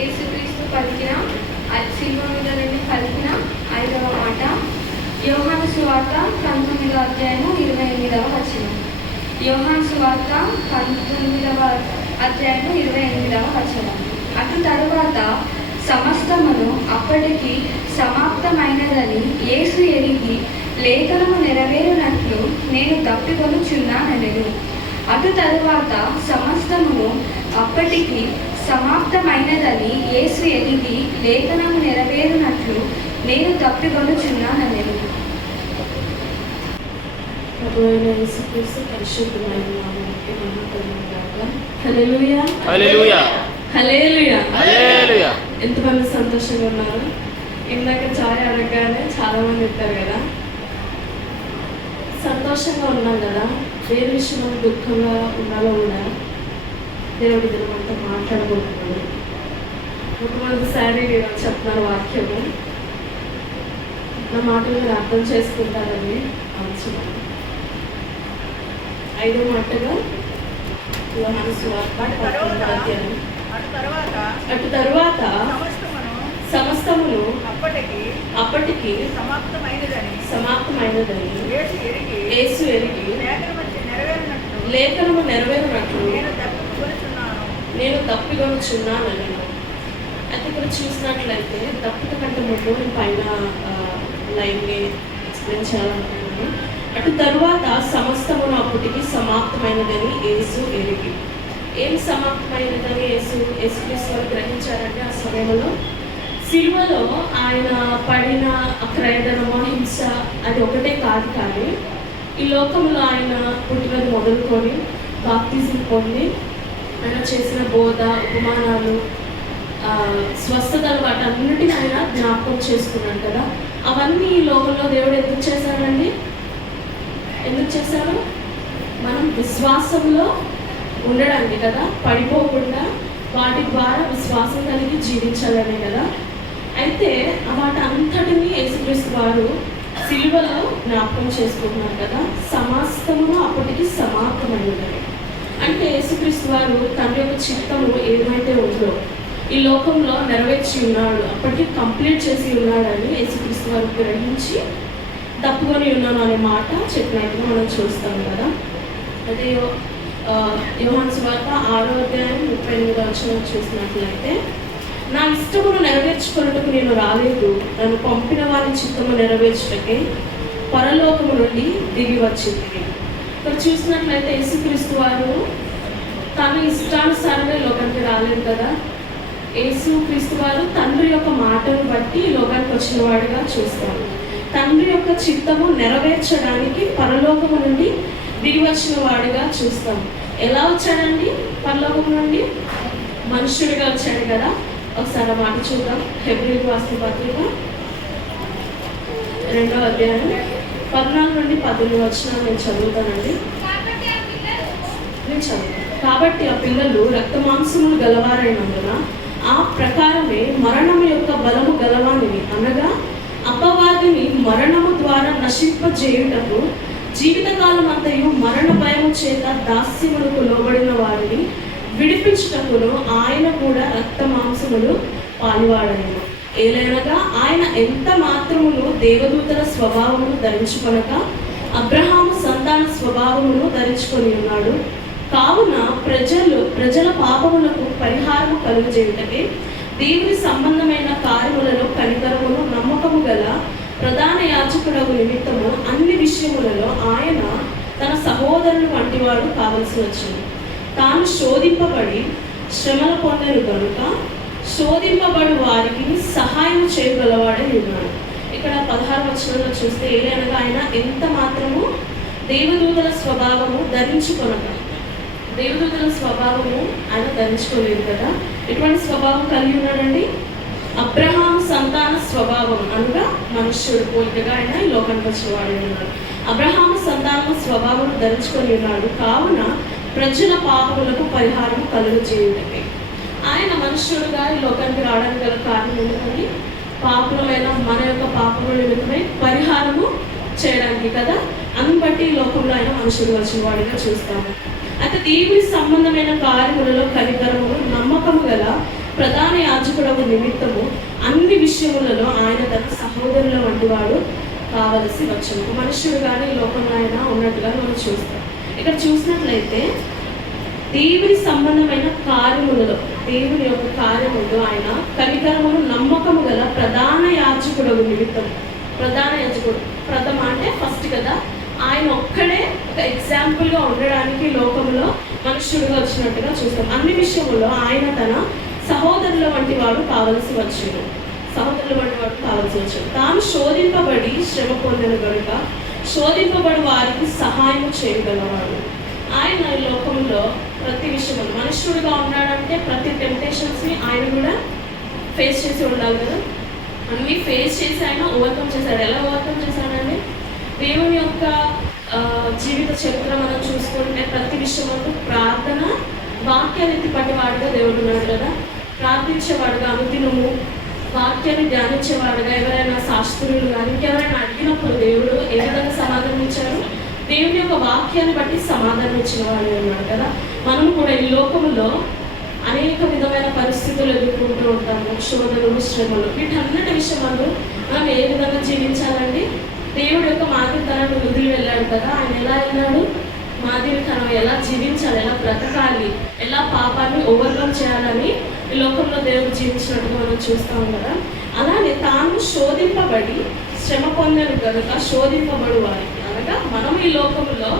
యేసుక్రీస్తు పలికిన శిలువ మీద నుండి పలికిన 5వ మాట యోహాను సువార్త 19వ అధ్యాయము 28వ వచనం. యోహాను సువార్త 19వ అధ్యాయము 28వ వచనం. అటు తరువాత సమస్తమును అప్పటికి సమాప్తమైనదని యేసు ఎరిగి లేఖనము నెరవేరునట్లు నేను తప్పికొనుచున్నానెను. అటు తరువాత సమస్తమును అప్పటికి సమాప్తమైనదని యేసు ఎరిగి లేఖనము నెరవేరునట్లు నేను తప్పికొనుచున్నానెను. ప్రభువైన యేసుక్రీస్తు పరిశుద్ధమైన నామమునకు మహిమ కలుగుగాక. హల్లెలూయా హల్లెలూయా హల్లెలూయా హల్లెలూయా. ఎంతమంది సంతోషంగా ఉన్నారు? ఇందాక చాయ్ అడగగానే చాలా మంది ఇస్తారు కదా. సంతోషంగా ఉన్నాం కదా, వేరే విషయంలో దుఃఖంగా ఉన్నాలో కూడా దేవుడి మనతో మాట్లాడబోతున్నాడు. కొంతమంది చెప్తున్నారు వాక్యము, నా మాటలు మీరు అర్థం చేసుకుంటారని ఆలోచన. 5వ మాటగా యోహాను సువార్త 19వ అధ్యాయం. అటు తరువాత సమస్తమును అప్పటికి సమాప్తమైనదని యేసు ఎరిగి లేఖనము నెరవేరునట్లు నేను తప్పికొనుచున్నానని. అయితే ఇక్కడ చూసినట్లయితే తప్పిక కంటే ముందు నేను పైన లైన్గా ఎక్స్ప్లెయిన్ చేయాలనుకుంటున్నాను. అటు తరువాత సమస్తమును అప్పటికి సమాప్తమైనదని యేసు ఎరిగి. ఏం సమాప్తమైనదని యేసుక్రీస్తు వారు గ్రహించారంటే ఆ సమయంలో సిలువలో ఆయన పడిన క్రయదనము, హింస అది ఒకటే కాదు, కానీ ఈ లోకంలో ఆయన పుట్టినది మొదలుకొని బాప్తిజం పొంది ఆయన చేసిన బోధ, ఉపమానాలు, స్వస్థతలు వాటన్నిటిని ఆయన జ్ఞాపకం చేసుకున్నాడు కదా. అవన్నీ ఈ లోకంలో దేవుడు ఎందుకు చేశాడండి? ఎందుకు చేశాడు? మనం విశ్వాసంలో ఉండడానికి కదా, పడిపోకుండా వాటి ద్వారా విశ్వాసం కలిగి జీవించాలనే కదా. అయితే వాటి అంతటినీ యేసుక్రీస్తు వారు సిలువలో జ్ఞాపకం చేసుకుంటున్నారు కదా. సమస్తమును అప్పటికి సమాప్తమైనదని అంటే యేసుక్రీస్తు వారు తండ్రి యొక్క చిత్తము ఏమైతే ఉందో ఈ లోకంలో నెరవేర్చి ఉన్నాడు, అప్పటికి కంప్లీట్ చేసి ఉన్నాడని యేసుక్రీస్తు వారు గ్రహించి తప్పుకొని ఉన్నాను అనే మాట చెప్పినట్టుగా మనం చూస్తాం కదా. అదే యోహాను సువార్త 6వ అధ్యాయం 38వ వచనం చూసినట్లయితే నా ఇష్టమును నెరవేర్చుకున్నట్టుకు నేను రాలేదు, నన్ను పంపిన వారి చిత్తము నెరవేర్చుటకే పరలోకము నుండి దిగి వచ్చింది. ఇక్కడ చూసినట్లయితే యేసుక్రీస్తు వారు తన ఇష్టానుసారమే లోకానికి రాలేదు కదా. యేసుక్రీస్తు వారు తండ్రి యొక్క మాటను బట్టి లోకానికి వచ్చిన వాడిగా చూస్తాము. తండ్రి యొక్క చిత్తము నెరవేర్చడానికి పరలోకము నుండి దిగి వచ్చిన వాడిగా చూస్తాము. ఎలా వచ్చాడండి? పరలోకం నుండి మనుష్యుడిగా వచ్చాడు కదా. ఒకసారి మాట చూద్దాం. హెబ్రీయులకు రాసిన పత్రిక 2వ అధ్యాయం 14 నుండి 18 వచనాలు నేను చదువుతానండి. కాబట్టి ఆ పిల్లలు రక్త మాంసములు గలవారైనందున ఆ ప్రకారమే మరణము యొక్క బలము గలవానివి, అనగా అపవాదిని మరణము ద్వారా నశింపజేయుటకు జీవితకాలం అంతయు మరణ భయము చేత దాస్యములకు లోబడిన వారిని విడిపించుటకును ఆయన కూడా రక్త మాంసములు పాలువాడనేమో. ఏలైనగా ఆయన ఎంత మాత్రమును దేవదూతల స్వభావమును ధరించుకొనక అబ్రహాము సంతాన స్వభావమును ధరించుకొని ఉన్నాడు. కావున ప్రజల పాపములకు పరిహారము కలుగజేయుటకే దేవుని సంబంధమైన కార్యములలో కనికరమును నమ్మకము గల ప్రధాన యాజకుడగు నిమిత్తము అన్ని విషయములలో ఆయన తన సహోదరుని వంటివాడు కావలసి వచ్చింది. తాను శోధింపబడి శ్రమలు పొందరు కనుక శోధింపబడు వారికి సహాయం చేయగలవాడై ఉన్నాడు. ఇక్కడ 16వ వచనంలో చూస్తే ఏలైనగా ఆయన ఎంత మాత్రము దేవదూతల స్వభావము ధరించుకొనక, దేవదూతల స్వభావము ఆయన ధరించుకోలేదు కదా. ఎటువంటి స్వభావం కలిగి ఉన్నాడండి? అబ్రహాము సంతాన స్వభావం, అనగా మనుష్యుడు పోలికగా ఆయన ఈ లోకానికి వచ్చిన వాడే ఉన్నాడు. అబ్రహాము సంతాన స్వభావం ధరించుకొని ఉన్నాడు. కావున ప్రజల పాపములకు పరిహారం కలుగజేయుటకే ఆయన మనుష్యుడుగా ఈ లోకానికి రావడానికి గల కారణం ఎందుకండి? పాపములైన మన యొక్క పాపముల నిమిత్తమై పరిహారము చేయడానికి కదా. అందుని బట్టి ఈ లోకంలో ఆయన మనుషుడు వచ్చిన వాడిగా చూస్తాము. అయితే దేవుని సంబంధమైన కార్యములలో కనికరము నమ్మకము గల ప్రధాన యాజకుడకు నిమిత్తము అన్ని విషయములలో ఆయన తన సహోదరుల వంటి వాడు కావలసి వచ్చను. ఒక మనుష్యుడు కానీ లోకంలో ఆయన ఉన్నట్టుగా మనం చూస్తాం. ఇక్కడ చూసినట్లయితే దేవుని సంబంధమైన కార్యములలో, దేవుని యొక్క కార్యములు ఆయన కనికరమును నమ్మకము గల ప్రధాన యాజకుడకు నిమిత్తం. ప్రధాన యాజకుడు ప్రథమ అంటే ఫస్ట్ కదా, ఆయన ఒక్కడే ఒక ఎగ్జాంపుల్గా ఉండడానికి లోకంలో మనుష్యుడిగా వచ్చినట్టుగా చూస్తాం. అన్ని విషయములో ఆయన తన సహోదరుల వంటి వాడు కావలసి వచ్చాడు. సహోదరుల వంటి వాడు కావలసి వచ్చాడు. తాను శోధింపబడి శ్రమ పొందిన కనుక శోధింపబడి వారికి సహాయం చేయగలవాడు. ఆయన ఈ లోకంలో ప్రతి విషయంలో మనుష్యుడిగా ఉన్నాడంటే ప్రతి టెంప్టేషన్స్ని ఆయన కూడా ఫేస్ చేసి ఉండాలి కదా. అన్నీ ఫేస్ చేసి ఆయన ఓవర్కమ్ చేశాడు. ఎలా ఓవర్కమ్ చేశాడండి? దేవుని యొక్క జీవిత చరిత్ర మనం చూసుకుంటే ప్రతి విషయంలో ప్రార్థన, వాక్యాన్ని ఎత్తిపట్టేవాడుగా దేవుడు ఉన్నాడు కదా. ప్రార్థించేవాడుగా, అనుదినము వాక్యాన్ని ధ్యానించేవాడుగా, ఎవరైనా శాస్త్రులు కానీ ఇంకెవరైనా అడిగినప్పుడు దేవుడు ఏ విధంగా సమాధానం ఇచ్చారు? దేవుని యొక్క వాక్యాన్ని బట్టి సమాధానం ఇచ్చిన వాడు ఉన్నాడు కదా. మనం కూడా ఈ లోకంలో అనేక విధమైన పరిస్థితులు ఎదుర్కొంటూ ఉంటాము, శోధనలు, శ్రమలు. వీటన్నిటి విషయంలో మనం ఏ విధంగా జీవించాలండి? దేవుడు యొక్క మాదిరితనాన్ని వదిలి వెళ్ళాడు కదా. ఆయన ఎలా వెళ్ళాడు? మాదిరితనం ఎలా జీవించాలి, ఎలా బ్రతకాలి, ఎలా పాపాన్ని ఓవర్కమ్ చేయాలని ఈ లోకంలో దేవుడు జీవించినట్టుగా మనం చూస్తాం కదా. అలానే తాను శోధింపబడి శ్రమ పొందను కనుక శోధింపబడు వారికి, అనగా మనం ఈ లోకంలో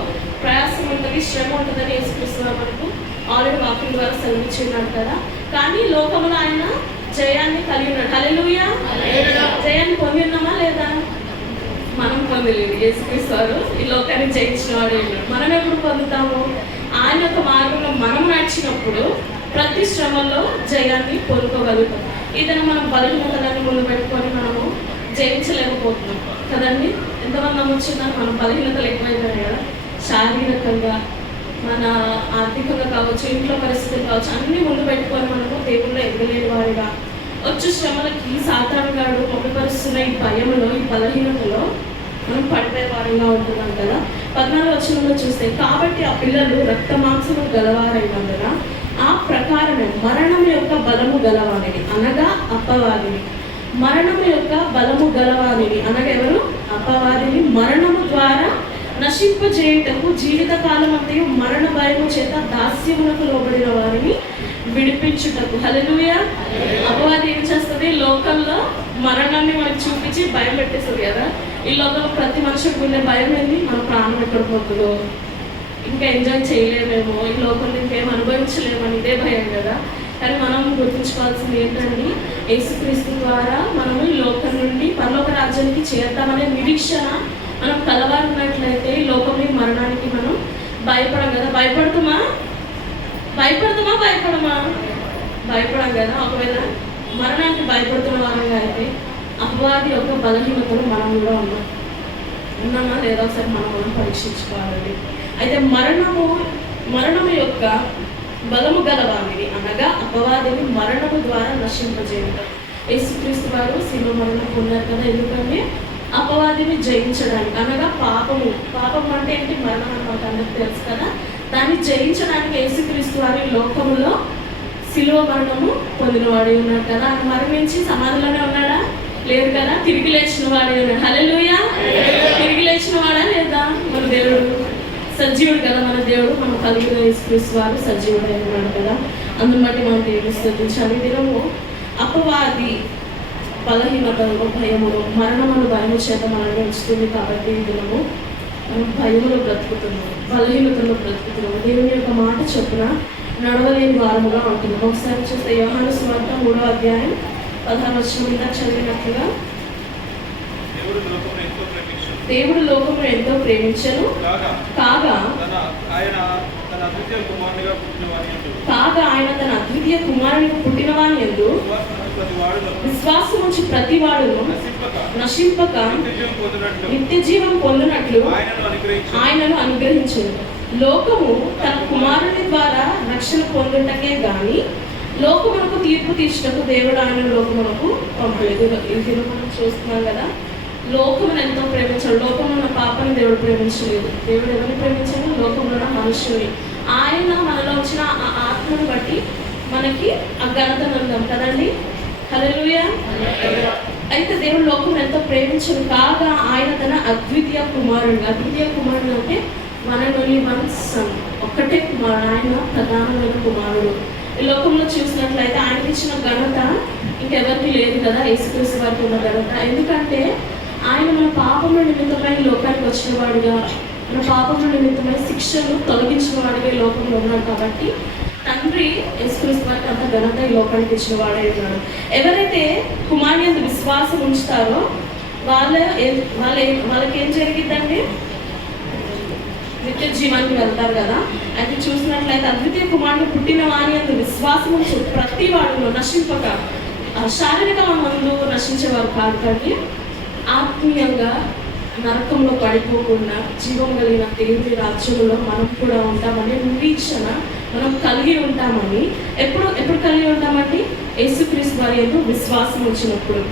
ప్రయాసం ఉంటుంది, శ్రమ ఉంటుందని యేసుక్రీస్తు మనకు ఆల్రెడీ వాక్యం ద్వారా సెలవిచ్చున్నాడు కదా. కానీ లోకంలో ఆయన జయాన్ని కలిగి ఉన్నాడు. హల్లెలూయా! జయాన్ని పొంది ఉన్నామా లేదా? మనం పొందలేదు. యేసుక్రీస్తు వారు ఈ లోకాన్ని జయించిన వాడు. మనం ఎప్పుడు పొందుతాము? ఆయన యొక్క మార్గంలో మనం నడిచినప్పుడు ప్రతి శ్రమలో జయాన్ని పొందుకోగలుగుతాం. ఏదైనా మనం బలహీనతలన్నీ ముందు పెట్టుకొని మనము జయించలేకపోతున్నాం కదండి. ఎంతమంది నమ్మొచ్చిందని మనం బలహీనతలు ఎక్కువైపోయినాయి కదా. శారీరకంగా, మన ఆర్థికంగా కావచ్చు, ఇంట్లో పరిస్థితులు కావచ్చు, అన్నీ ముందు పెట్టుకొని మనము దేవుళ్ళు ఎదగలేని వారిగా వచ్చే శ్రమలకి సాతానుగాడు పంపపరుస్తున్న ఈ భయంలో, ఈ బలహీనతలో మనం పడిపోయే వారంగా ఉంటున్నాం కదా. 14వ వచనంలో చూస్తే, కాబట్టి ఆ పిల్లలు రక్త మాంసము గలవారైనందున ఆ ప్రకారమే మరణం యొక్క బలము గలవానిని, అనగా అపవాదిని. మరణము యొక్క బలము గలవానిని అనగా ఎవరు? అపవాదిని. మరణము ద్వారా నశింపజేయుటకు జీవితకాలం అంతయు మరణ భయము చేత దాస్యమునకు లోబడిన వారిని విడిపించుటకు. హల్లెలూయా! అపవాది ఏం చేస్తుంది? లోకంలో మరణాన్ని మనకు చూపించి భయం పెట్టేస్తుంది కదా. ఈ లోకంలో ప్రతి మనుషులకు ఉండే భయం ఏంది? మన ప్రాణం ఎక్కడ పోతుందో, ఇంకా ఎంజాయ్ చేయలేమేమో, ఈ లోకంలో ఇంకేం అనుభవించలేమని ఇదే భయం కదా. కానీ మనం గుర్తుంచుకోవాల్సింది ఏంటండి? యేసుక్రీస్తు ద్వారా మనము ఈ లోకం నుండి పరలోక రాజ్యానికి చేరుతామనే నిరీక్షణ మనం కలవాలన్నట్లయితే ఈ లోకంలో మరణానికి మనం భయపడం కదా. భయపడతామా? భయపడం కదా. ఒకవేళ మరణానికి భయపడుతున్న వారంగా అయితే అపవాది యొక్క బలహీనతను మనం కూడా ఉన్నామా లేదా ఒకసారి మనం పరీక్షించుకోవాలండి. అయితే మరణము యొక్క బలము గలవానిది, అనగా అపవాదిని మరణము ద్వారా నశింపజేయటం. యేసుక్రీస్తు వారు శిలువ మరణం పొందారు కదా. ఎందుకంటే అపవాదిని జయించడానికి, అనగా పాపం అంటే ఏంటి? మరణం అన్నమాట, అందరికి తెలుసు కదా. దాన్ని జయించడానికి యేసుక్రీస్తు వారి లోకములో శిలువ మరణము పొందినవాడు ఉన్నాడు కదా. ఆయన మరణించి సమాధిలోనే ఉన్నాడా? లేదు కదా. తిరిగి లేచిన వాడే ఉన్నాడు. హల్లెలూయా! తిరిగి లేచిన వాడా లేదా? మన దేవుడు సజీవుడు కదా. మన దేవుడు మన కలిగిన యేసుక్రీస్తు వారు సజీవుడై ఉన్నాడు కదా. అందుని బట్టి మనం దేవుని స్తుతించాలి. దినము అపవాది బలహీనతలో, భయములో, మరణమును భయము చేత మనల్ని ఉంచుతుంది. కాబట్టి ఈ దినము భయములో బ్రతుకుతున్నాము, బలహీనతలో బ్రతుకుతున్నాము. దేవుని యొక్క మాట చొప్పున నడవలేని వారముగా ఉంటున్నాము. ఒకసారి చూస్తే యోహాను సువార్త 3వ అధ్యాయం 16వ వచనం మీద చదివినట్లుగా, దేవుడు లోకమును ఎంతో ప్రేమించను కాగా ఆయన తన అద్వితీయ కుమారునికి పుట్టినవాని యందు విశ్వాసం ఉంచి ప్రతి వాడును నశింపక నిత్య జీవం పొందినట్లు ఆయనను అనుగ్రహించను. లోకము తన కుమారుని ద్వారా రక్షణ పొందుటకే గాని లోకమునకు తీర్పు తీర్చుటకు దేవుడు ఆయన లోకమునకు పంపలేదు. ఇది మనం చూస్తున్నాం కదా. లోకమును ఎంతో ప్రేమించాడు. లోకంలో ఉన్న పాపని దేవుడు ప్రేమించలేదు. దేవుడు ఎవరిని ప్రేమించాడు? లోకంలో ఉన్న మనుషుని. ఆయన మనలో వచ్చిన ఆ ఆత్మను బట్టి మనకి ఆ ఘనతను అందాం కదండి. హల్లెలూయా. అయితే దేవుడు లోకం ఎంతో ప్రేమించను కాగా ఆయన తన అద్వితీయ కుమారుడు అంటే వన్ సన్, ఒక్కటే కుమారుడు, ఆయన ప్రధానమైన కుమారుడు. ఈ లోకంలో చూసినట్లయితే ఆయనకి ఇచ్చిన ఘనత ఇంకెవరికి లేదు కదా, యేసుక్రీస్తు వారికి ఉన్న ఘనత. ఎందుకంటే ఆయన మన పాపముల నిమిత్తమై లోకానికి వచ్చిన వాడుగా, మన పాపముల నిమిత్తమై శిక్షను తొలగించిన వాడిగా ఈ లోకంలో ఉన్నాడు. కాబట్టి తండ్రి యేసుక్రీస్తు వారికి అంత ఘనత ఈ లోకానికి ఇచ్చిన వాడే ఉన్నాడు. ఎవరైతే కుమారుని యందు విశ్వాసం ఉంచుతారో వాళ్ళకి ఏం జరిగిద్దండి? నిత్య జీవానికి వెళ్తారు కదా. అయితే చూసినట్లయితే అద్వితీయ కుమారుడు పుట్టిన వాని యందు విశ్వాసం ఉంచు ప్రతి వాడులో నశింపక, శారీరక మందు నశించేవారు కాదు కానీ ఆత్మీయంగా నరకంలో పడిపోకుండా జీవం కలిగిన దేవుని రాజ్యంలో మనం కూడా ఉంటామని నిరీక్షణ మనం కలిగి ఉంటామని. ఎప్పుడు కలిగి ఉంటామండి? యేసుక్రీస్తు వారి యందు విశ్వాసం వచ్చినప్పుడు.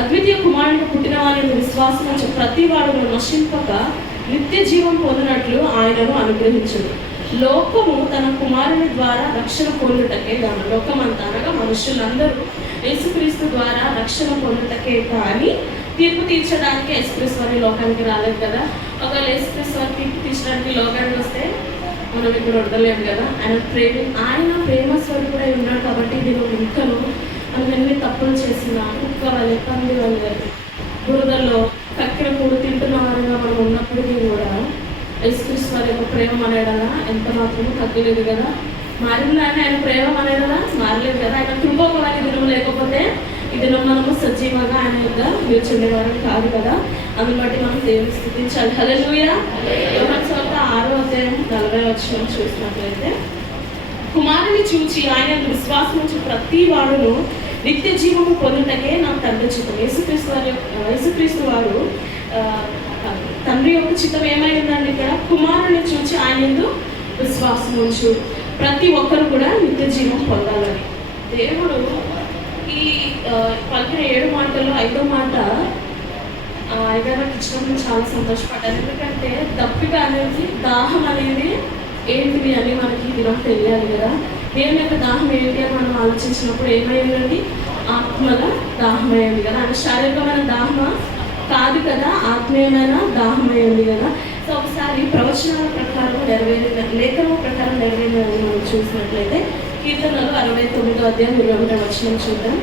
అద్వితీయ కుమారుడికి పుట్టిన వారి యందు విశ్వాసం వచ్చి ప్రతి వాడును నశింపక నిత్య జీవం పొందినట్లు ఆయనను అనుగ్రహించడు. లోకము తన కుమారుని ద్వారా రక్షణ పొందుటకే గాను, లోకమంతా అనగా మనుషులందరూ యేసుక్రీస్తు ద్వారా రక్షణ పొందుటకే కానీ తీర్పు తీర్చడానికి యేసుక్రీస్తు వారి లోకానికి రాలేదు కదా. ఒకవేళ యేసుక్రీస్తు వారి తీర్పు తీర్చడానికి లోకానికి వస్తే మనం ఇక్కడ ఉండలేము కదా. ఆయన ప్రేమ స్వరూపుడై ఉన్నాడు. కాబట్టి నేను ఇంకను మనం ఎన్ని తప్పులు చేసినా కుక్క వాళ్ళే, పంది వాళ్ళే, బురదల్లో కక్కిన కూడు తింటున్న వారిగా మనం ఉన్నప్పటికీ కూడా యేసుక్రీస్తు వారి యొక్క ప్రేమ అనేడలా ఎంత మాత్రమూ తగ్గలేదు కదా. మారిందని ఆయన ప్రేమ అనేడలా మారలేదు కదా. ఆయన కృప వారి దినం లేకపోతే ఈ దినం మనము సజీవంగా ఆయన యొక్క నిల్చుండేవారం కాదు కదా. అందుని బట్టి మనం దేవుని స్తుతించాలి. హల్లెలూయా. యోహాను సువార్త 6:40 చూసినట్లయితే, కుమారుని చూచి ఆయన విశ్వాసం నుంచి ప్రతి వాడును నిత్య జీవము పొందుటకే నా తండ్రి చిత్తం. యేసుక్రీస్తు వారు తండ్రి యొక్క చిత్తం ఏమైందండి? ఇక్కడ కుమారుని చూచి ఆయన యందు విశ్వాసం ఉంచు ప్రతి ఒక్కరు కూడా నిత్య జీవం పొందాలని. దేవుడు ఈ పలికిన 7 మాటల్లో 5వ మాట ఆయన నాకు ఇచ్చినప్పుడు చాలా సంతోషపడ్డాను. ఎందుకంటే దప్పిక అనేది, దాహం అనేది ఏంటిది అని మనకి దినం తెలియాలి కదా. దేవుని యొక్క దాహం ఏంటి అని మనం ఆలోచించినప్పుడు ఏమైందండి? ఆత్మల దాహమైంది కదా. అంటే శారీరకమైన దాహమా కాదు కదా, ఆత్మీయమైన దాహమైంది కదా. సో ఒకసారి ప్రవచనాల ప్రకారం నెరవేరిన, లేఖనం ప్రకారం నెరవేరినది మనం చూసినట్లయితే కీర్తనలు 69:21 చూద్దాం.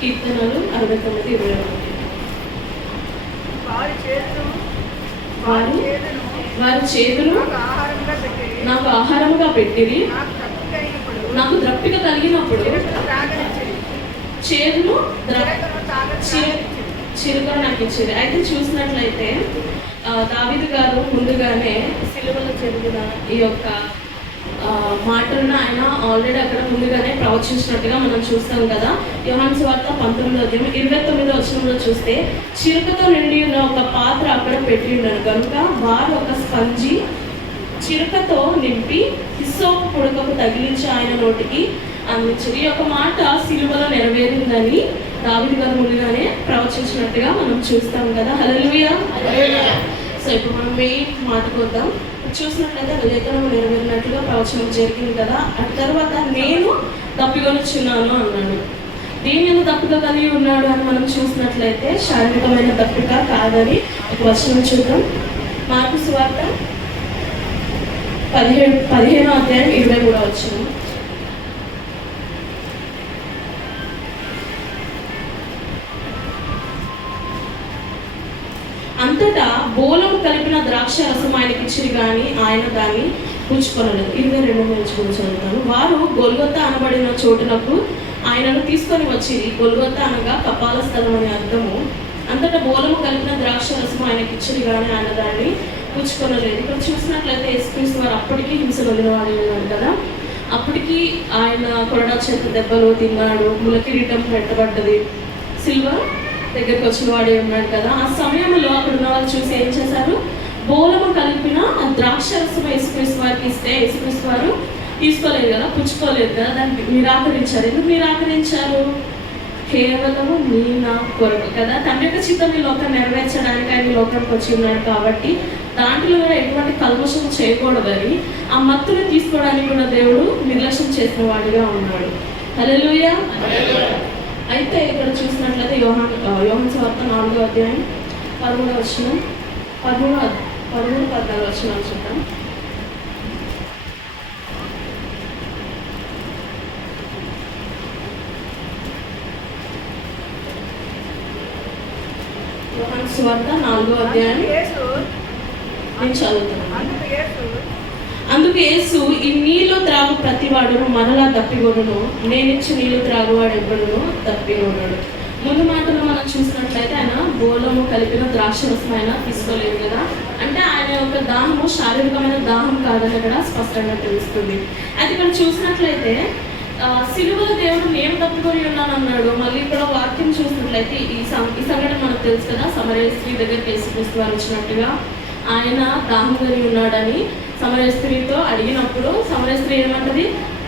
కీర్తనలు 69:21. వారి చేతులు నాకు ఆహారముగా పెట్టిరి, నాకు ద్రప్పిక కలిగినప్పుడు చేదును చిరుకను నాకు ఇచ్చేది. అయితే చూసినట్లయితే దావీదు గారు ముందుగానే సిలువలో జరిగిన ఈ యొక్క మాటలను ఆయన ఆల్రెడీ అక్కడ ముందుగానే ప్రవచించినట్టుగా మనం చూస్తాం కదా. యోహాను సువార్త 19:29 చూస్తే, చిరుకతో నిండి ఉన్న ఒక పాత్ర అక్కడ పెట్టి ఉన్నాను కనుక వారు ఒక స్పంజి చిరుకతో నింపి హిస్సోపు పుడకకు తగిలించి ఆయన నోటికి అందించారు. ఈ యొక్క మాట సిలువలో నెరవేరిందని దావీదు గారు ముందుగానే ప్రవచించినట్టుగా మనం చూస్తాం కదా. హల్లెలూయా. సో ఇప్పుడు మనం మెయిన్ మాటకు వద్దాం. చూసినట్లయితే లేఖనం నెరవేరినట్లుగా ప్రవచనం జరిగింది కదా. ఆ తర్వాత నేను తప్పికొనిచున్నాను అన్నాడు. దీని ఎందుకు తప్పిక కలిగి ఉన్నాడు అని మనం చూసినట్లయితే శారీరకమైన తప్పిక కాదని ఒక వచనం చూద్దాం. మార్కు సువార్త 15:23. అంతటా బోలము కలిపిన ద్రాక్ష రసం ఆయనకి ఇచ్చిరి కానీ ఆయన దాన్ని పుచ్చుకొనలేదు. 22 చదువుతాను. వారు గొల్గొతా అనబడిన చోటునకు ఆయనను తీసుకొని వచ్చిరి. గొల్గొతా అనగా కపాల స్థలం అనే అర్థము. అంతటా బోలము కలిపిన ద్రాక్ష రసం ఆయనకి ఇచ్చిరి కానీ ఆయన దాన్ని పుచ్చుకొనలేదు. ఇక్కడ చూసినట్లయితే యేసుక్రీస్తు వారు అప్పటికీ హింస వదిలినవాడు ఉన్నాడు కదా. అప్పటికి ఆయన కొరడా చేత దెబ్బలు తిన్నాడు, ములకిరీటం పెట్టబడ్డది, సిల్వర్ దగ్గరికి వచ్చిన వాడే ఉన్నాడు కదా. ఆ సమయంలో అక్కడ ఉన్న వాళ్ళు చూసి ఏం చేశారు? బోలము కలిపిన ఆ ద్రాక్షరసం యేసుక్రీస్తు వారికి ఇస్తే యేసుక్రీస్తు వారు తీసుకోలేదు కదా, పుచ్చుకోలేదు కదా, దాన్ని నిరాకరించారు. ఎందుకు నిరాకరించారు? కేవలము నీ నా కొరకు కదా. తన యొక్క చిత్తం ఈ లోకం నెరవేర్చడానికి ఆయన లోకంకి వచ్చి ఉన్నాడు కాబట్టి దాంట్లో కూడా ఎటువంటి కల్మషం చేయకూడదని ఆ మత్తుని తీసుకోవడానికి కూడా దేవుడు నిర్లక్ష్యం చేసిన వాడిగా ఉన్నాడు. హల్లెలూయా. అయితే ఇక్కడ చూసినట్లయితే యోహాను సువార్త 4వ అధ్యాయం 13వ వచనం 13-14 వచనాలు చూద్దాం. యోహాను సువార్త 4వ అధ్యాయం నేను చదువుతున్నాను. అందుకు యేసు, ఈ నీళ్లు త్రాగు ప్రతివాడును మరలా దప్పిగొనును, నేనిచ్చి నీళ్లు త్రాగువాడు ఎవ్వడును దప్పిగొనడు. ముందు మాటలో మనం చూసినట్లయితే ఆయన బోలము కలిపిన ద్రాక్షరసం ఆయన తీసుకోలేదు కదా. అంటే ఆయన యొక్క దాహము శారీరకమైన దాహం కాదని అక్కడ స్పష్టంగా తెలుస్తుంది. అయితే ఇక్కడ చూసినట్లయితే సిలువలో దేవుడు నేను తప్పుకొని ఉన్నాను అన్నాడు. మళ్ళీ ఇక్కడ వాక్యం చూసినట్లయితే ఈ సంఘటన మనకు తెలుసు కదా. సమరయ స్త్రీ దగ్గరికి యేసుక్రీస్తు వారు వచ్చినట్టుగా ఆయన దాహం కలిగి ఉన్నాడని సమరయ స్త్రీతో అడిగినప్పుడు సమరయ స్త్రీ ఏమంటది,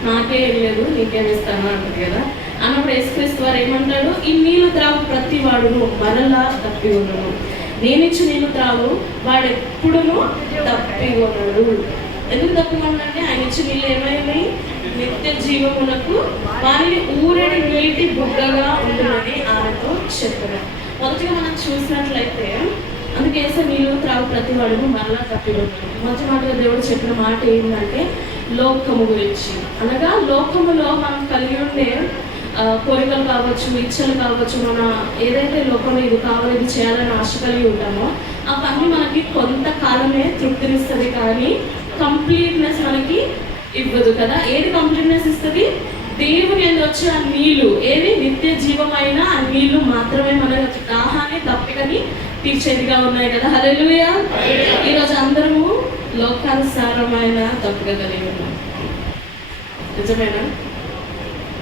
నాకే ఏం లేదు నీకేం ఇస్తాను అంటది కదా. అన్నప్పుడు యేసుక్రీస్తు వారు ఏమంటాడు, ఈ నీళ్లు త్రాగు ప్రతి వాడును మరలా తప్పిగొనడు, నేనిచ్చి నీళ్లు త్రాగు వాడు ఎప్పుడునూ తప్పిగొనడు. ఎందుకు తప్పిగొనంటే ఆయన ఇచ్చిన నీళ్ళు ఏమైనాయి, నిత్య జీవములకు వారిని ఊరేడి నీటి బుగ్గగా ఉంటుందని ఆయనతో చెప్పారు. మొదటిగా మనం చూసినట్లయితే అందుకే యేసు నీళ్ళు త్రాగు ప్రతి వాడును మరలా తప్పిగొనడు. మొదటి మాటగా దేవుడు చెప్పిన మాట ఏంటంటే లోకము గురించి. అనగా లోకములో మనం కలిగి ఉండే కోరికలు కావచ్చు, ఇచ్చలు కావచ్చు, మన ఏదైతే లోకంలో ఇది కావాలి ఇది చేయాలని ఆశ కలిగి ఉంటామో అవన్నీ మనకి కొంతకాలమే తృప్తినిస్తుంది, కానీ కంప్లీట్నెస్ మనకి ఇవ్వదు కదా. ఏది కంప్లీట్నెస్ ఇస్తుంది? దేవుని ఎందుకు వచ్చే ఆ నీళ్లు, ఏది నిత్య జీవమైన ఆ నీళ్లు మాత్రమే మన దాహాన్ని తప్పికని తీర్చేదిగా ఉన్నాయి కదా. హల్లెలూయా. ఈరోజు అందరము లోకానుసారమైన తప్పిక కలిగి ఉన్నాం. నిజమేనా?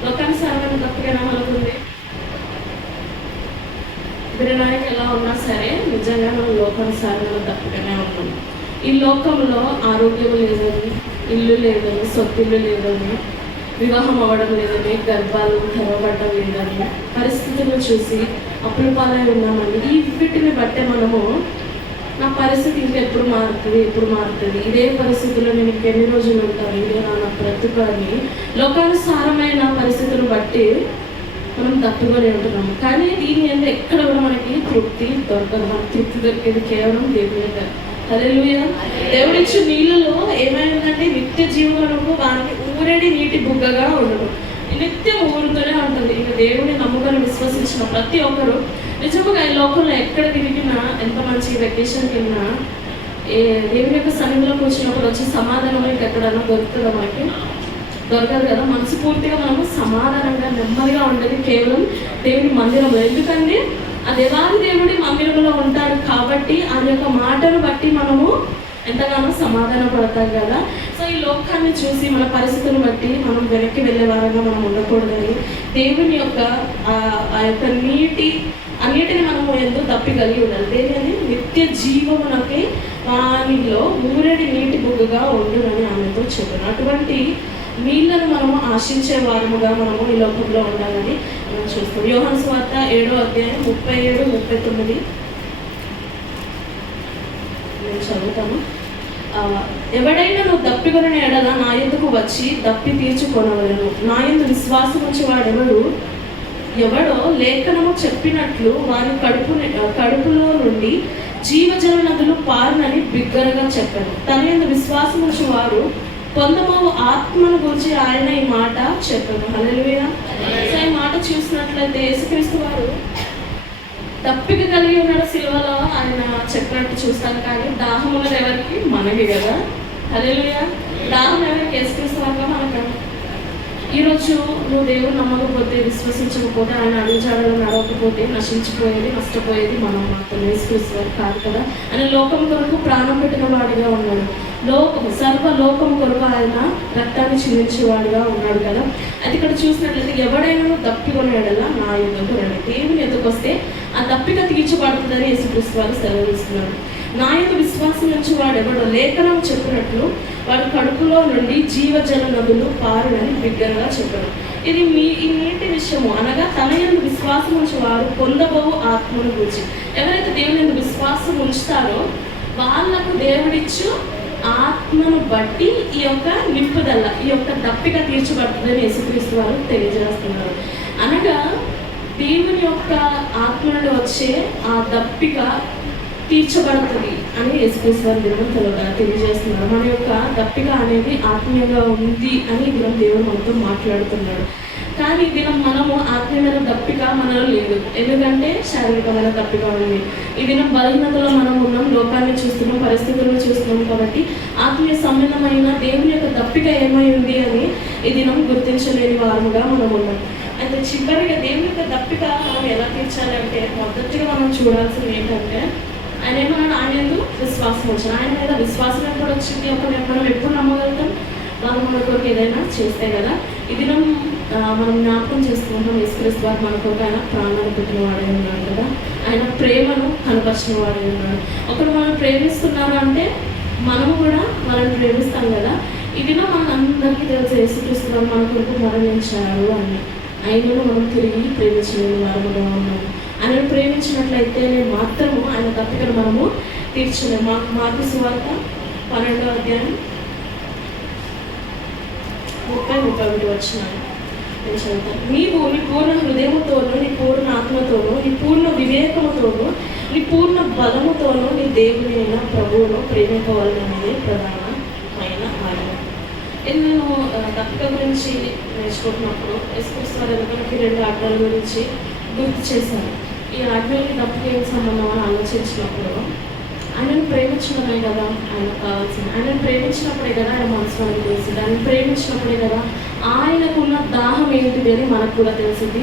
లోకానుసారమైన తప్పికనా మనకుంది? వినడానికి ఎలా ఉన్నా సరే నిజంగా మనం లోకానుసారమైన తప్పికనే ఉన్నాం. ఈ లోకంలో ఆరోగ్యం లేదని, ఇల్లు లేదని, సొత్తిల్లు లేదని, వివాహం అవ్వడం లేదని, గర్భాలు తెరవబడడం లేదని, పరిస్థితులను చూసి అప్పుల పాలై ఉన్నామని వీటిని బట్టే మనము నా పరిస్థితి ఇంకెప్పుడు మారుతుంది, ఇదే పరిస్థితుల్లో నేను ఇంకెన్ని రోజులు ఉంటాను, ఇదే నా బ్రతుకని లోకానుసారమైన పరిస్థితులను బట్టి మనం తప్పుకొని ఉంటున్నాము. కానీ దీని మీద ఎక్కడ కూడా మనకి తృప్తి దొరకదు. మనకు తృప్తి దొరికేది కేవలం దేవుని. హల్లెలూయా. దేవుడిచ్చే నీళ్ళలో ఏమైందంటే నిత్య జీవనము వారికి ఊరేడి నీటి బుగ్గగా ఉండదు, నిత్యం ఊరుతూనే ఉంటుంది. ఇంకా దేవుని నమ్ముకొని విశ్వసించిన ప్రతి ఒక్కరు నిజంగా ఈ లోకంలో ఎక్కడ తిరిగినా, ఎంత మంచి వెకేషన్కి వెళ్ళినా, దేవుని యొక్క సన్నిధిలోకి వచ్చినప్పుడు వచ్చి సమాధానం ఎక్కడన్నా దొరుకుతుందా? మనకి దొరకదు కదా. మనస్ఫూర్తిగా మనము సమాధానంగా నెమ్మదిగా ఉండేది కేవలం దేవుని మందిరంలో. ఎందుకంటే ఆ దేవాది దేవుడి మందిరంలో ఉంటాడు కాబట్టి ఆయన యొక్క మాటను బట్టి మనము ఎంతగానో సమాధాన పడతాం కదా. సో ఈ లోకాన్ని చూసి మన పరిస్థితులను బట్టి మనం వెనక్కి వెళ్ళే వారంగా మనం ఉండకూడదని దేవుని యొక్క ఆ యొక్క అన్నిటిని మనము ఎందుకు తప్పి కలిగి ఉండాలి. దేని నిత్య జీవమునకి వానిలో ఊరేడి నీటి బుగ్గగా ఉండునని ఆమెతో చెప్పాను. అటువంటి నీళ్లను మనము ఆశించే వారముగా మనము ఈ లోకంలో ఉండాలని మనం చూస్తాం. యోహాను సువార్త 7వ అధ్యాయం 37-39 నేను చదువుతాను. ఎవడైనా నువ్వు దప్పికొనిన ఎడల నా యందుకు వచ్చి దప్పి తీర్చుకొనవలెను. నా యందు విశ్వాసం వచ్చి ఎవడో లేఖనము చెప్పినట్లు వారి కడుపులో నుండి జీవజల నదులు పారునని బిగ్గరగా చెప్పాను. తన యందు విశ్వాసం వచ్చి వారు పొందబోవు ఆత్మను గురించి ఆయన ఈ మాట చెప్పాను. హల్లెలూయా. సో ఈ మాట చూసినట్లయితే యేసుక్రీస్తు వారు తప్పిక కలిగి ఉన్నాడు సిలువలో, ఆయన చెప్పినట్టు చూస్తాను. కానీ దాహం ఉన్నది ఎవరికి? మనకి కదా. హల్లెలూయా. దాహం ఎవరికి? యేసుక్రీస్తు వారుగా మనకు. ఈరోజు నువ్వు దేవుడు నమ్మకపోతే, విశ్వసించకపోతే, ఆయన అడుగుజాడలు నడవకపోతే నష్టపోయేది మనం మాత్రం. యేసుక్రీస్తు వారు కాదు కదా. ఆయన లోకం కొరకు ప్రాణం పెట్టిన వాడిగా ఉన్నాడు. సర్వలోకం కొరకు ఆయన రక్తాన్ని చిందించేవాడిగా ఉన్నాడు కదా. అది ఇక్కడ చూసినట్లయితే ఎవడైనా దప్పికొనేడలా నా యుద్ధకు రండి. దేవుని ఎదుకు వస్తే ఆ దప్పిక తీర్చబడుతుందని యేసుక్రీస్తు వారు సెలవిస్తున్నాడు. నా యొక్క విశ్వాసం నుంచి వాడెవడో లేఖనం చెప్పినట్లు వాడి కడుపులో నుండి జీవజల నదులు పారునని బిగ్గరగా చెప్పాడు. ఇది ఈ నీటి విషయము అనగా తన యందు విశ్వాసం ఉంచి వారు పొందబోవు ఆత్మను గురించి. ఎవరైతే దేవుని యందు విశ్వాసం ఉంచుతారో వాళ్ళకు దేవుడిచ్చు ఆత్మను బట్టి ఈ యొక్క నింపుదల, ఈ యొక్క దప్పిక తీర్చబడుతుందని యేసుక్రీస్తు వారు తెలియజేస్తున్నారు. అనగా దేవుని యొక్క ఆత్మ నుండి వచ్చే ఆ దప్పిక తీర్చబడుతుంది అని యేసుక్రీస్తు వారు తెలియజేస్తున్నారు. మన యొక్క దప్పిక అనేది ఆత్మీయంగా ఉంది అని ఈ దినం దేవుడు మనతో మాట్లాడుతున్నాడు. కానీ ఈ దినం మనము ఆత్మీయమైన దప్పిక మనలో లేదు. ఎందుకంటే శారీరకమైన దప్పిక ఉంది. ఈ దినం బలహీనతలో మనం ఉన్నాం, లోకాన్ని చూస్తున్నాం, పరిస్థితులను చూస్తున్నాం. కాబట్టి ఆత్మీయ సంబంధమైన దేవుని యొక్క దప్పిక ఏమై ఉంది అని ఈ దినం గుర్తించలేని వారముగా మనం ఉన్నాం. అయితే చివరిగా దేవుని యొక్క దప్పిక మనం ఎలా తీర్చాలంటే మొదటిగా మనం చూడాల్సింది ఏంటంటే ఆయన ఏమన్నాడు, ఆయన ఎందుకు విశ్వాసం వచ్చింది. ఆయన మీద విశ్వాసం ఎప్పుడు వచ్చింది? మనం ఎప్పుడు నమ్మగలుగుతాం? వాళ్ళు మన కొరకు ఏదైనా చేస్తే కదా. ఈ దినం మనం జ్ఞాపకం చేసుకుంటాం, యేసుక్రీస్తు వారు మన కొరకు ఆయన ప్రాణాలు పెట్టిన వాడే ఉన్నాడు కదా, ఆయన ప్రేమను కనపరిచిన వాడే ఉన్నాడు. ఒకరు మనం ప్రేమిస్తున్నారు అంటే మనము కూడా వాళ్ళని ప్రేమిస్తాం కదా. ఈ దినం మనకు అందరికీ తెలుసు యేసుక్రీస్తు వారు మన కొరకు మరణించారు అని. ఆయనను మనం తిరిగి ప్రేమించలేని వారముగా ఉన్నాము. ఆయనను ప్రేమించినట్లయితే మాత్రము ఆయన తప్పికను మనము తీర్చలేము. మార్కు సువార్త 12వ అధ్యాయం 30-31 వచనాలు నేను చదువుతాను. నీవు నీ పూర్ణ హృదయముతోనూ, నీ పూర్ణ ఆత్మతోనూ, నీ పూర్ణ వివేకముతోనూ, నీ పూర్ణ బలముతోనూ నీ దేవుని అయిన ప్రభువును ప్రేమింపవాలనేది ప్రధానమైన ఆజ్ఞ. నేను దప్పిక గురించి నేర్చుకుంటున్నప్పుడు యేసుక్రీస్తు వారు మనకి 2 ఆజ్ఞల గురించి గుర్తు చేశాను. ఈ ఆజ్ఞలకి దప్పిక ఏం సంబంధం అని ఆలోచించినప్పుడు ఆయనను ప్రేమించడమే కదా ఆయనకు కావాల్సింది. ఆయనను ప్రేమించినప్పుడే కదా ఆయన మనసు మనకు తెలిసింది. ఆయన ప్రేమించినప్పుడే కదా ఆయనకున్న దాహం ఏంటిది అని మనకు కూడా తెలిసింది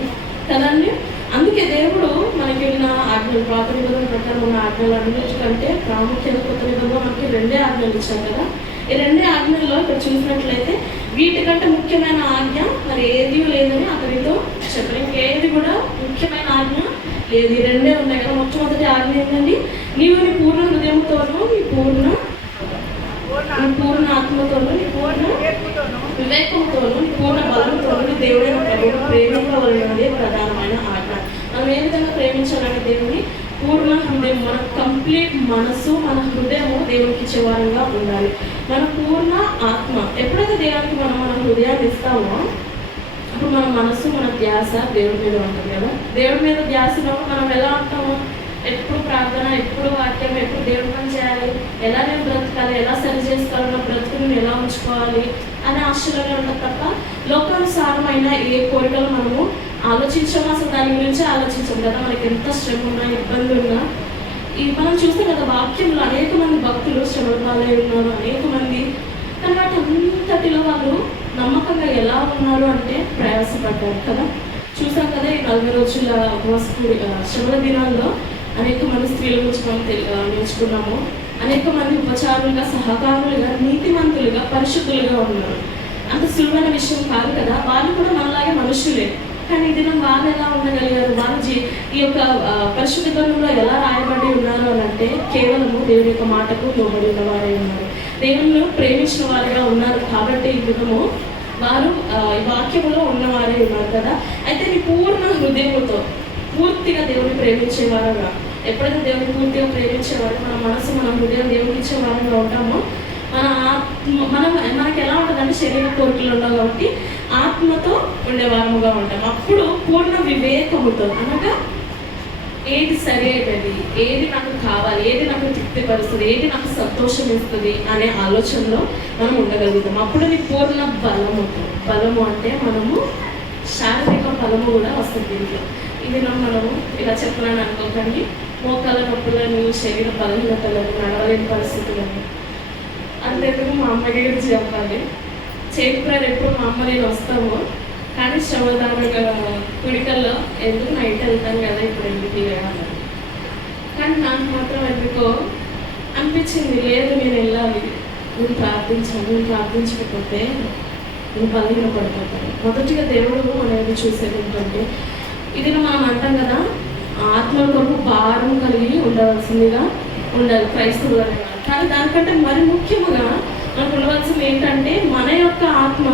కదండి. అందుకే దేవుడు మనకి ఉన్న ఆజ్ఞలు, పాత నిబంధన ప్రకారం ఉన్న ఆజ్ఞలు అన్నిటికంటే ప్రాముఖ్యంగా కొత్త నిబంధనలో మనకి 2 ఆజ్ఞలు ఇచ్చారు కదా. ఈ 2 ఆజ్ఞల్లో ఇక్కడ చూసినట్లయితే వీటికంటే ముఖ్యమైన ఆజ్ఞ మరి ఏది లేదని అతనితో చెప్పారు. ఇంకేది కూడా ముఖ్యమైన ఆజ్ఞ లేదు, ఈ 2 ఉన్నాయి కదా. మొట్టమొదటి ఆజ్ఞ ఏంటండి, నీవు నీ పూర్ణ హృదయంతోనూ, నీ పూర్ణ ఆత్మతోనూ, నీ పూర్ణ వివేకంతోనూ, నీ పూర్ణ బలంతోనూ నీ దేవుడైన ప్రభువును ప్రేమింపవలనది ప్రధానమైన ఆజ్ఞ. మనం ఏ విధంగా ప్రేమించాలని దేవుని పూర్ణ హృదయం, మన కంప్లీట్ మనసు, మన హృదయము దేవునికి ఇచ్చేవారంగా ఉండాలి. మన పూర్ణ ఆత్మ ఎప్పుడైతే దేవునికి మన హృదయాన్ని ఇస్తామో అప్పుడు మన మనసు, మన ధ్యాస దేవుడి మీద ఉంటుంది కదా. దేవుడి మీద ధ్యాస ఉన్నప్పుడు మనం ఎలా ఉంటాము? ఎప్పుడు ప్రార్థన, ఎప్పుడు వాక్యం, ఎప్పుడు దేవుడి పని చేయాలి, ఎలా నేను బ్రతకాలి, ఎలా సరి చేసుకోవాలి, నా బ్రతుకుని ఎలా ఉంచుకోవాలి అనే ఆశలోనే ఉంటుంది తప్ప లోకానుసారమైన ఏ కోరికలు మనము ఆలోచించాము. అసలు దాని గురించి ఆలోచించాం కదా. మనకి ఎంత శ్రమ ఉన్నా, ఇబ్బంది ఉన్నా, మనం చూస్తాం కదా వాక్యంలో అనేక మంది భక్తులు శ్రమ పాలై ఉన్నారు, అనేక మంది. కానీ వాటి అంతటిలో వాళ్ళు నమ్మకంగా ఎలా ఉన్నారు అంటే ప్రయాసపడ్డారు కదా. చూసాం కదా ఈ 40 రోజుల ఉపవాస శ్రమల దినాల్లో అనేక మంది స్త్రీల గురించి మనం నేర్చుకున్నాము. అనేక మంది ఉపచారులుగా, సహకారులుగా, నీతిమంతులుగా, పరిశుద్ధులుగా ఉన్నారు. అంత సులువైన విషయం కాదు కదా. వాళ్ళు కూడా మనలాగే మనుషులే. కానీ ఈ దినం వాళ్ళు ఎలా ఉండగలిగారు? వాళ్ళు ఈ యొక్క పరిశుద్ధ గ్రంథంలో ఎలా రాయబడి ఉన్నారు అని అంటే కేవలము దేవుని యొక్క మాటకు లోబడి ఉన్నవారే ఉన్నారు, దేవుని ప్రేమించిన వారిగా ఉన్నారు. కాబట్టి ఈ దినము వారు ఈ వాక్యములో ఉన్నవారే ఉన్నారు కదా. అయితే నీ పూర్ణ హృదయముతో పూర్తిగా దేవుని ప్రేమించేవారుగా, ఎప్పుడైతే దేవుని పూర్తిగా ప్రేమించేవారు, మన మనసు, మన హృదయం దేవునికి ఇచ్చేవారుగా ఉంటామో మనకి ఎలా ఉంటుందంటే శరీర కోరికలు ఉండవు కాబట్టి ఆత్మతో ఉండేవారముగా ఉంటాం. అప్పుడు పూర్ణ వివేకముతో, అనగా ఏది సరైనది, ఏది నాకు కావాలి, ఏది నాకు తృప్తిపరుస్తుంది, ఏది నాకు సంతోషం ఇస్తుంది అనే ఆలోచనలో మనం ఉండగలుగుతాం. అప్పుడు నీ పూర్ణ బలము అంటే మనము శారీరక బలము కూడా వస్తుంది దీంట్లో. ఇది మనము ఇలా చెప్పాలని అనుకోకండి. మోకాల నొప్పులను, శరీర బలహీనతలను, నడవలేని పరిస్థితులను అంతెందుకు మా అమ్మ గురించి చెప్పాలి. చేతిప్రాలు ఎప్పుడు మా అమ్మ నేను వస్తాము, కానీ శ్రమదాన కుడికల్లో ఎందుకు నైట్ వెళ్తాను కదా, ఇప్పుడు ఎందుకు అన్నారు. కానీ నాకు మాత్రం ఎందుకో అనిపించింది, లేదు నేను వెళ్ళాలి, నేను ప్రార్థించకపోతే నేను బలహీన పడిపోతాను. మొదటిగా దేవుడు అనేది చూసేది ఏంటంటే, ఇది మనం అంటాం కదా, ఆత్మ కొరకు భారం కలిగి ఉండవలసిందిగా ఉండాలి క్రైస్తవులు అనేవారు. కానీ దానికంటే మరి ముఖ్యంగా మనకు ఉండవలసింది ఏంటంటే, మన యొక్క ఆత్మ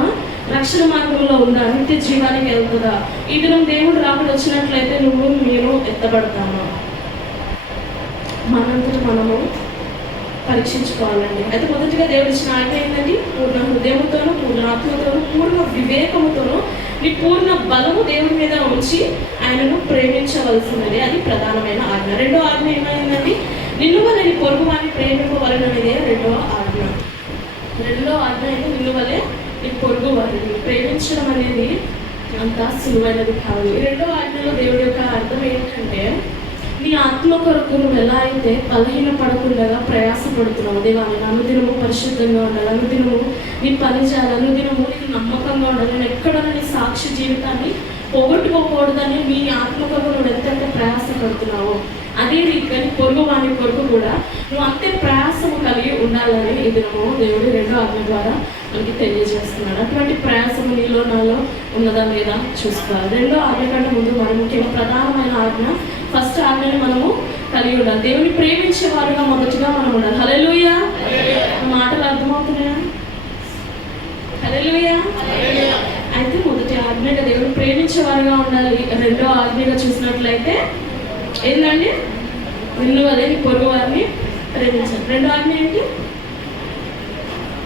రక్షణ మార్గంలో ఉందా, నిత్య జీవానికి వెళ్తుందా. ఈ దినం దేవుడు రాకుండా వచ్చినట్లయితే నేను ఎత్తబడతాను. మనంతట మనము పరీక్షించుకోవాలండి. అయితే మొదటిగా దేవుడు ఇచ్చిన ఆజ్ఞ ఏంటండి? పూర్ణ హృదయంతోనూ, పూర్ణ ఆత్మతోనూ, పూర్ణ వివేకముతోనూ, నీ పూర్ణ బలము దేవుడి మీద ఉంచి ఆయనను ప్రేమించవలసినది. అది ప్రధానమైన ఆజ్ఞ. రెండో ఆజ్ఞ ఏమైందండి? నిన్ను వలె నీ పొరుగు వారిని ప్రేమింపవలననేదే రెండవ ఆజ్ఞ. రెండో ఆజ్ఞ అయితే నిన్ను వలె నీ పొరుగు వారిని ప్రేమించడం అనేది అంత సులువైనది కాదు. ఈ రెండో ఆజ్ఞలో దేవుడి యొక్క అర్థం ఏంటంటే, నీ ఆత్మ కొరకు నువ్వు ఎలా అయితే బలహీన పడకుండా ప్రయాసపడుతున్నావు, దేవా నేను అనుదినము పరిశుద్ధంగా ఉండాలి, అనుదినము నీ పని చేయాలి, అనుదినము నీకు నమ్మకంగా ఉండాలి, నేను ఎక్కడైనా నీ సాక్షి జీవితాన్ని పోగొట్టుకోకూడదని నీ ఆత్మ కొరకు నువ్వు ఎంతైతే ప్రయాసపడుతున్నావో, అదే రీతిగా నీ పొరుగు వాని కొరకు కూడా నువ్వు అంతే ప్రయాసము కలిగి ఉండాలని ఈ దినము దేవుడు రెండో ఆజ్ఞ ద్వారా మనకి తెలియజేస్తున్నాడు. అటువంటి ప్రయాసము నీలో నాలో ఉన్నదా లేదా చూసుకోవాలి. రెండో ఆజ్ఞ కంటే ముందు మరి ముఖ్యంగా ప్రధానమైన ఆజ్ఞ, ఫస్ట్ ఆజ్ఞని మనము కలిగి ఉండాలి. దేవుని ప్రేమించే వారుగా మొదటిగా మనం ఉండాలి. హల్లెలూయా. మాటలు అర్థమవుతున్నాయా? హల్లెలూయా. అయితే మొదటి ఆజ్ఞగా దేవుని ప్రేమించే వారుగా ఉండాలి. రెండో ఆజ్ఞగా చూసినట్లయితే ఏంటండి? నిన్ను అదే నీ పొరుగు వారిని ప్రేమించాలి. రెండో ఆజ్ఞ ఏంటి?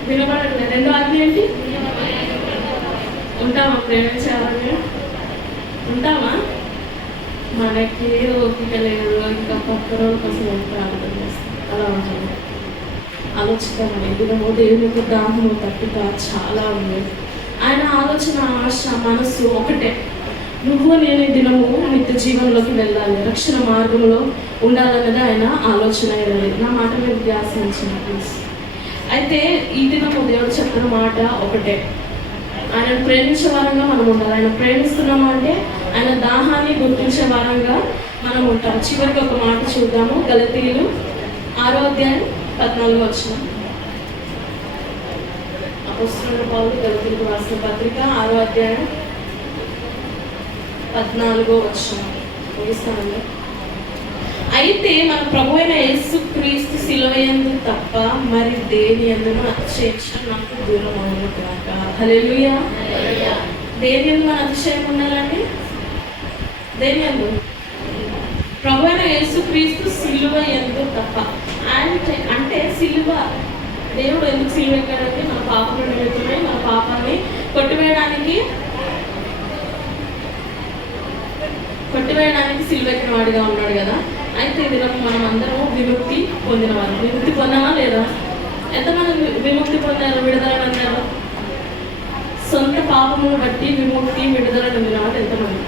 వినపడట్లేదు. రెండో ఆజ్ఞ ఏంటి? ఉంటామా ప్రేమించాలని? ఉంటామా? మనకి ఓపిక లేదు, ఇంకా పక్క రోజు కోసం ప్రార్థన చేస్తాం, అలా ఉంటుంది. ఆలోచిస్తామని దినము దేవుని యొక్క దాహము తట్టుక చాలా ఉంది. ఆయన ఆలోచన, ఆశ, మనస్సు ఒకటే, నువ్వు నేను ఈ దినము నిత్య జీవనంలోకి వెళ్ళాలి, రక్షణ మార్గంలో ఉండాలన్నది ఆయన ఆలోచన. నా మాట మీద ధ్యాసించిన ప్లీజ్. అయితే ఈ దినము దేవుడు చెప్పిన మాట ఒకటే, ఆయనను ప్రేమించే వారంగా మనం ఉండాలి. ఆయన ప్రేమిస్తున్నాము అంటే ఆయన దాహాన్ని గుర్తించే వారంగా మనం ఉంటాం. చివరికి ఒక మాట చూద్దాము. గలతీయులు 6వ అధ్యాయం 14వ వచనం. అపోస్తలుడైన పౌలు గలతీయులకు రాసిన పత్రిక 6వ అధ్యాయం 14వ వచనం ముగిస్తానండి. అయితే మన ప్రభు అయిన యేసుక్రీస్తు శిలువయందు తప్ప మరి దేని యందును అతిశయించడం నాకు దూరం అవును కాక. హల్లెలూయా. దేని యందు మన అతిశయం ఉండాలండి? దేని యందు? ప్రభు అయిన యేసుక్రీస్తు శిలువయందు తప్ప. అంటే శిలువ, దేవుడు ఎందుకు శిలువ ఎక్కాడంటే మన పాపం నిమిత్తమై మన పాపాన్ని కొట్టివేయడానికి శిలువ ఎక్కిన వాడిగా ఉన్నాడు కదా. అయితే ఇది మనం అందరం విముక్తి పొందిన వాళ్ళు. విముక్తి పొందామా లేదా? ఎంతమంది విముక్తి పొందారు, విడుదల పొందారు? సొంత పాపమును బట్టి విముక్తి విడుదల పొందిన వాళ్ళు ఎంతమంది?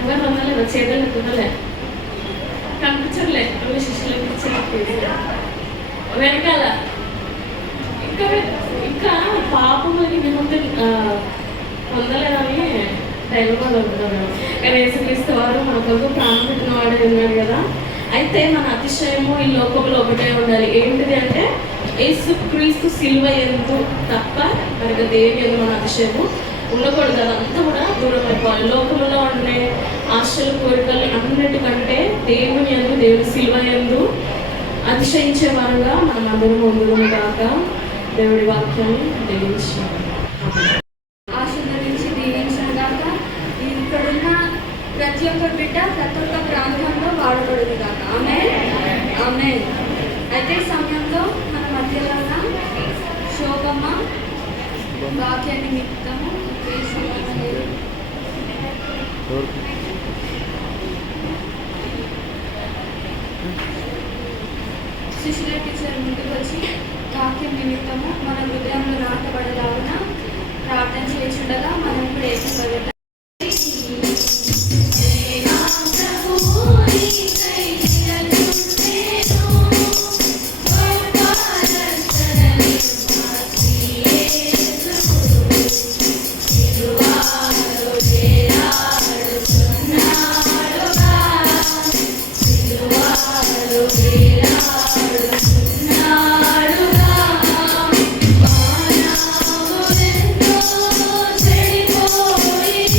ఎవరు పొందలేదా? చేతులు ఎత్తుదలే, కనిపించలే, అవి శిష్యులకు ఇచ్చిన వెనకాల ఇంకా పాపములకి విముక్తి పొందలేదని డైలమాలో ఉంటున్నారు. కానీ యేసుక్రీస్తు వారు మన కొరకు ప్రాణం పెట్టిన వాడే ఉన్నాడు కదా. అయితే మన అతిశయము ఈ లోకంలో ఒకటే ఉండాలి. ఏంటిది అంటే యేసుక్రీస్తు శిలువ యందు తప్ప మనకి దేని యందు మన అతిశయము ఉండకూడదు. అదంతా కూడా దూరం అయిపోవాలి. లోకంలో ఉండే ఆశలు, కోరికలు అన్నిటికంటే దేవుని యందు, దేవుని శిలువ యందు అతిశయించే వారుగా మనం అందరం ఉండును గాక. దేవుడి వాక్యాన్ని దీవించాలి. ఆశీర్వదించి దీవించిన గాక. ఇక్కడున్న ప్రతి ఒక్క బిడ్డ ప్రతి ఒక్క ప్రాంతంలో వాడబడును గాక. ఆమేన్, ఆమేన్. అయితే ఈ సమయంలో మన మధ్యలో ఉన్న శోభమ్మ వాక్య నిమిత్తము శిశుల టీచర్ ముందుకు వచ్చి వాక్యం నిమిత్తము మన హృదయంలో నాటబడేలాగా ప్రార్థన చేయించుండగా మనం ఇప్పుడు ఏకీభవిద్దాం. Bye.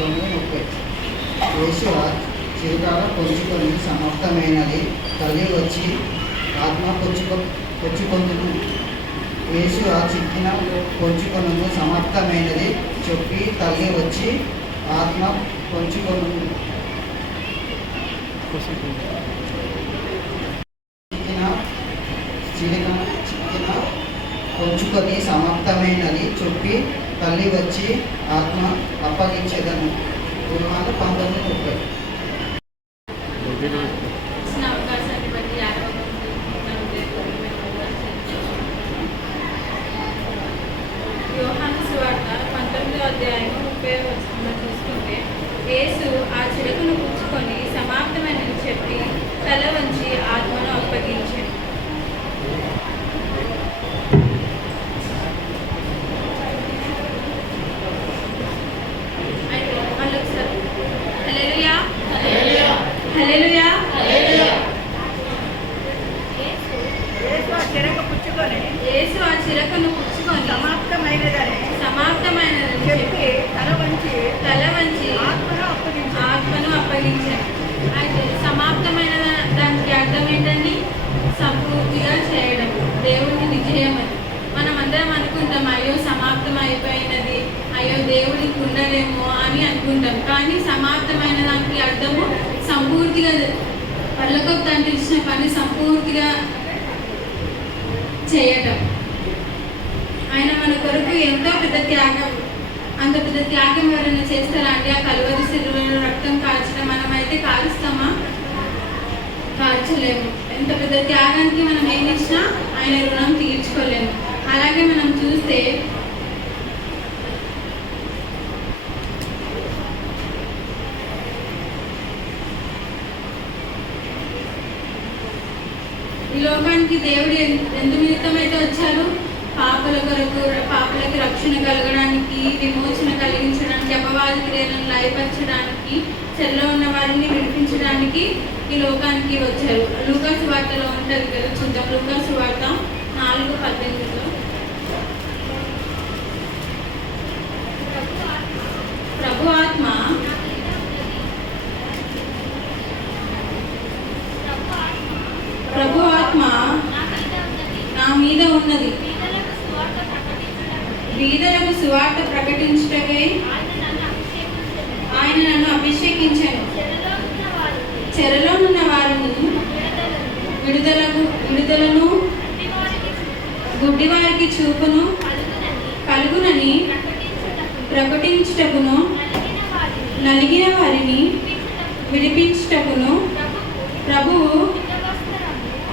19:30. యేసు చిరకాల పొంచుకొని సమాప్తమైనది తల్లి వచ్చి ఆత్మ పొచ్చుకొందును. యేసు చిక్కిన పొంచుకొను సమాప్తమైనది చెప్పి తల్లి వచ్చి ఆత్మ పొంచుకొను. చిక్కిన పొంచుకొని సమాప్తమైనది చెప్పి తల్లి వచ్చి ఆత్మ అప్పగించేదను. యోహాను 19:30. ఇచ్చిన అవకాశాన్ని బట్టి యోహాను సువార్త 19:30 చూసుకుంటే యేసు ఆ చిలుకను పుచ్చుకొని సమాప్తమైనది చెప్పి తల వంచి ఆత్మను అప్పగించాడు. హల్లెలూయా హల్లెలూయా. యేసు ఆ చిరకను పుచ్చుకొని సమాప్తమైనదని చెప్పి తల వంచి ఆత్మను అప్పగించాడు. అయితే సమాప్తమైన దానికి అర్థం ఏంటండి? సంపూర్తిగా చేయడం, దేవుడికి విజయం అని. మనం అందరం అనుకుంటాం, అయ్యో సమాప్తం అయిపోయినది, అయ్యో దేవుడికి ఉండలేమో అని అనుకుంటాం. కానీ సమాప్తమైన దానికి అర్థము సంపూర్తిగా, పర్లోకపు తండ్రి ఇచ్చిన పని సంపూర్తిగా చేయటం. ఆయన మన కొరకు ఎంతో పెద్ద త్యాగం, అంత పెద్ద త్యాగం ఎవరైనా చేస్తారా అండి? ఆ కలువరి శిలువలో రక్తం కాల్చడం మనమైతే కాలుస్తామా? కాల్చలేము. ఎంత పెద్ద త్యాగానికి మనం ఏం ఇచ్చినా ఆయన రుణం తీర్చుకోలేము. అలాగే మనం చూస్తే ఈ లోకానికి దేవుడు ఎందు నిమిత్తమైతే వచ్చారు? పాపల కొరకు, పాపలకి రక్షణ కలగడానికి, విమోచన కలిగించడానికి, అపవాది క్రియలను లయపరచడానికి, చెరలో ఉన్న వారిని విడిపించడానికి ఈ లోకానికి వచ్చారు. లూకా సువార్తలో ఉంటుంది కదా, చూద్దాం. లూకా సువార్త 4:18. ప్రభు ఆత్మ నా మీద ఉన్నది, బీదలకు సువార్త ప్రకటించుటకై ఆయన నన్ను అభిషేకించాను. చెరలోనున్న వారిని విడుదలను, గుడ్డివారికి చూపును కలుగునని ప్రకటించుటకును, నలిగిన వారిని విడిపించుటకును, ప్రభువు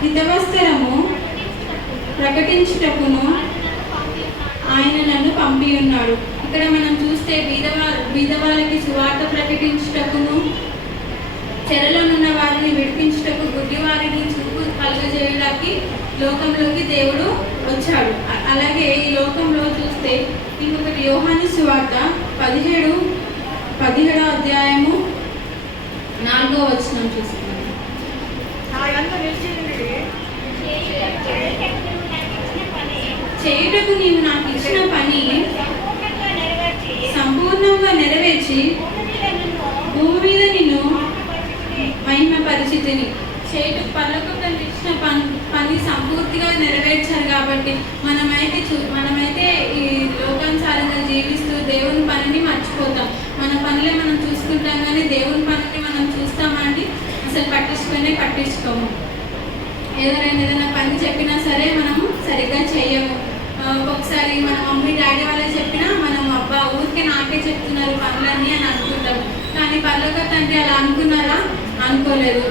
హితవస్త్రము ప్రకటించుటకును ఆయన నన్ను పంపి ఉన్నాడు. ఇక్కడ మనం చూస్తే బీదవాళ్ళకి సువార్త ప్రకటించుటకును, చెరలోనున్న వారిని విడిపించుటకు, గుడ్డి వారిని చూపు కలుగజేయడానికి లోకంలోకి దేవుడు వచ్చాడు. అలాగే ఈ లోకంలో చూస్తే ఇంకొకటి యోహాను సువార్త 17వ అధ్యాయము 4వ వచనం చూస్తున్నాం. చేయుటకు నీవు నాకు ఇచ్చిన పని సంపూర్ణంగా నెరవేర్చి భూమి మీద నిన్ను మహిమపరిచితిని. చేయుటకు పరలోకపు తండ్రి ఇచ్చిన పని సంపూర్తిగా నెరవేర్చారు. కాబట్టి మనమైతే ఈ లోకానుసారంగా జీవిస్తూ దేవుని పనిని మర్చిపోతాం. మన పనులే మనం చూసుకుంటాం, కానీ దేవుని పనిని మనం చూస్తామా అండి? అసలు పట్టించుకోము. ఏదైనా పని చెప్పినా సరే మనము సరిగ్గా చేయము. ఒక్కొక్కసారి మన మమ్మీ డాడీ వాళ్ళే చెప్పినా మనం అబ్బా ఊరికే నాకే చెప్తున్నారు పనులన్నీ అని అనుకుంటాం. కానీ పరలోకపు తండ్రి అలా అనుకున్నారా? అనుకోలేదు.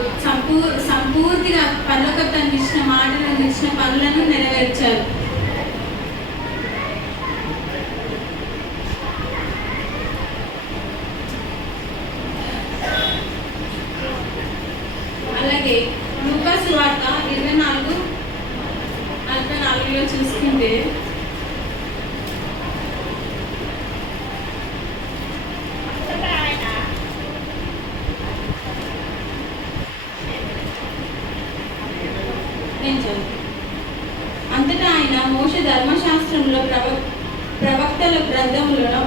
సంపూర్తిగా పరలోకపు తండ్రి ఇచ్చిన మాటలను, ఇచ్చిన పనులను నెరవేర్చారు. అలాగే లూకా సువార్త 24:44 చూసుకుంటే అంతటా ఆయన మోషే ధర్మశాస్త్రంలో ప్రవక్తల గ్రంథములను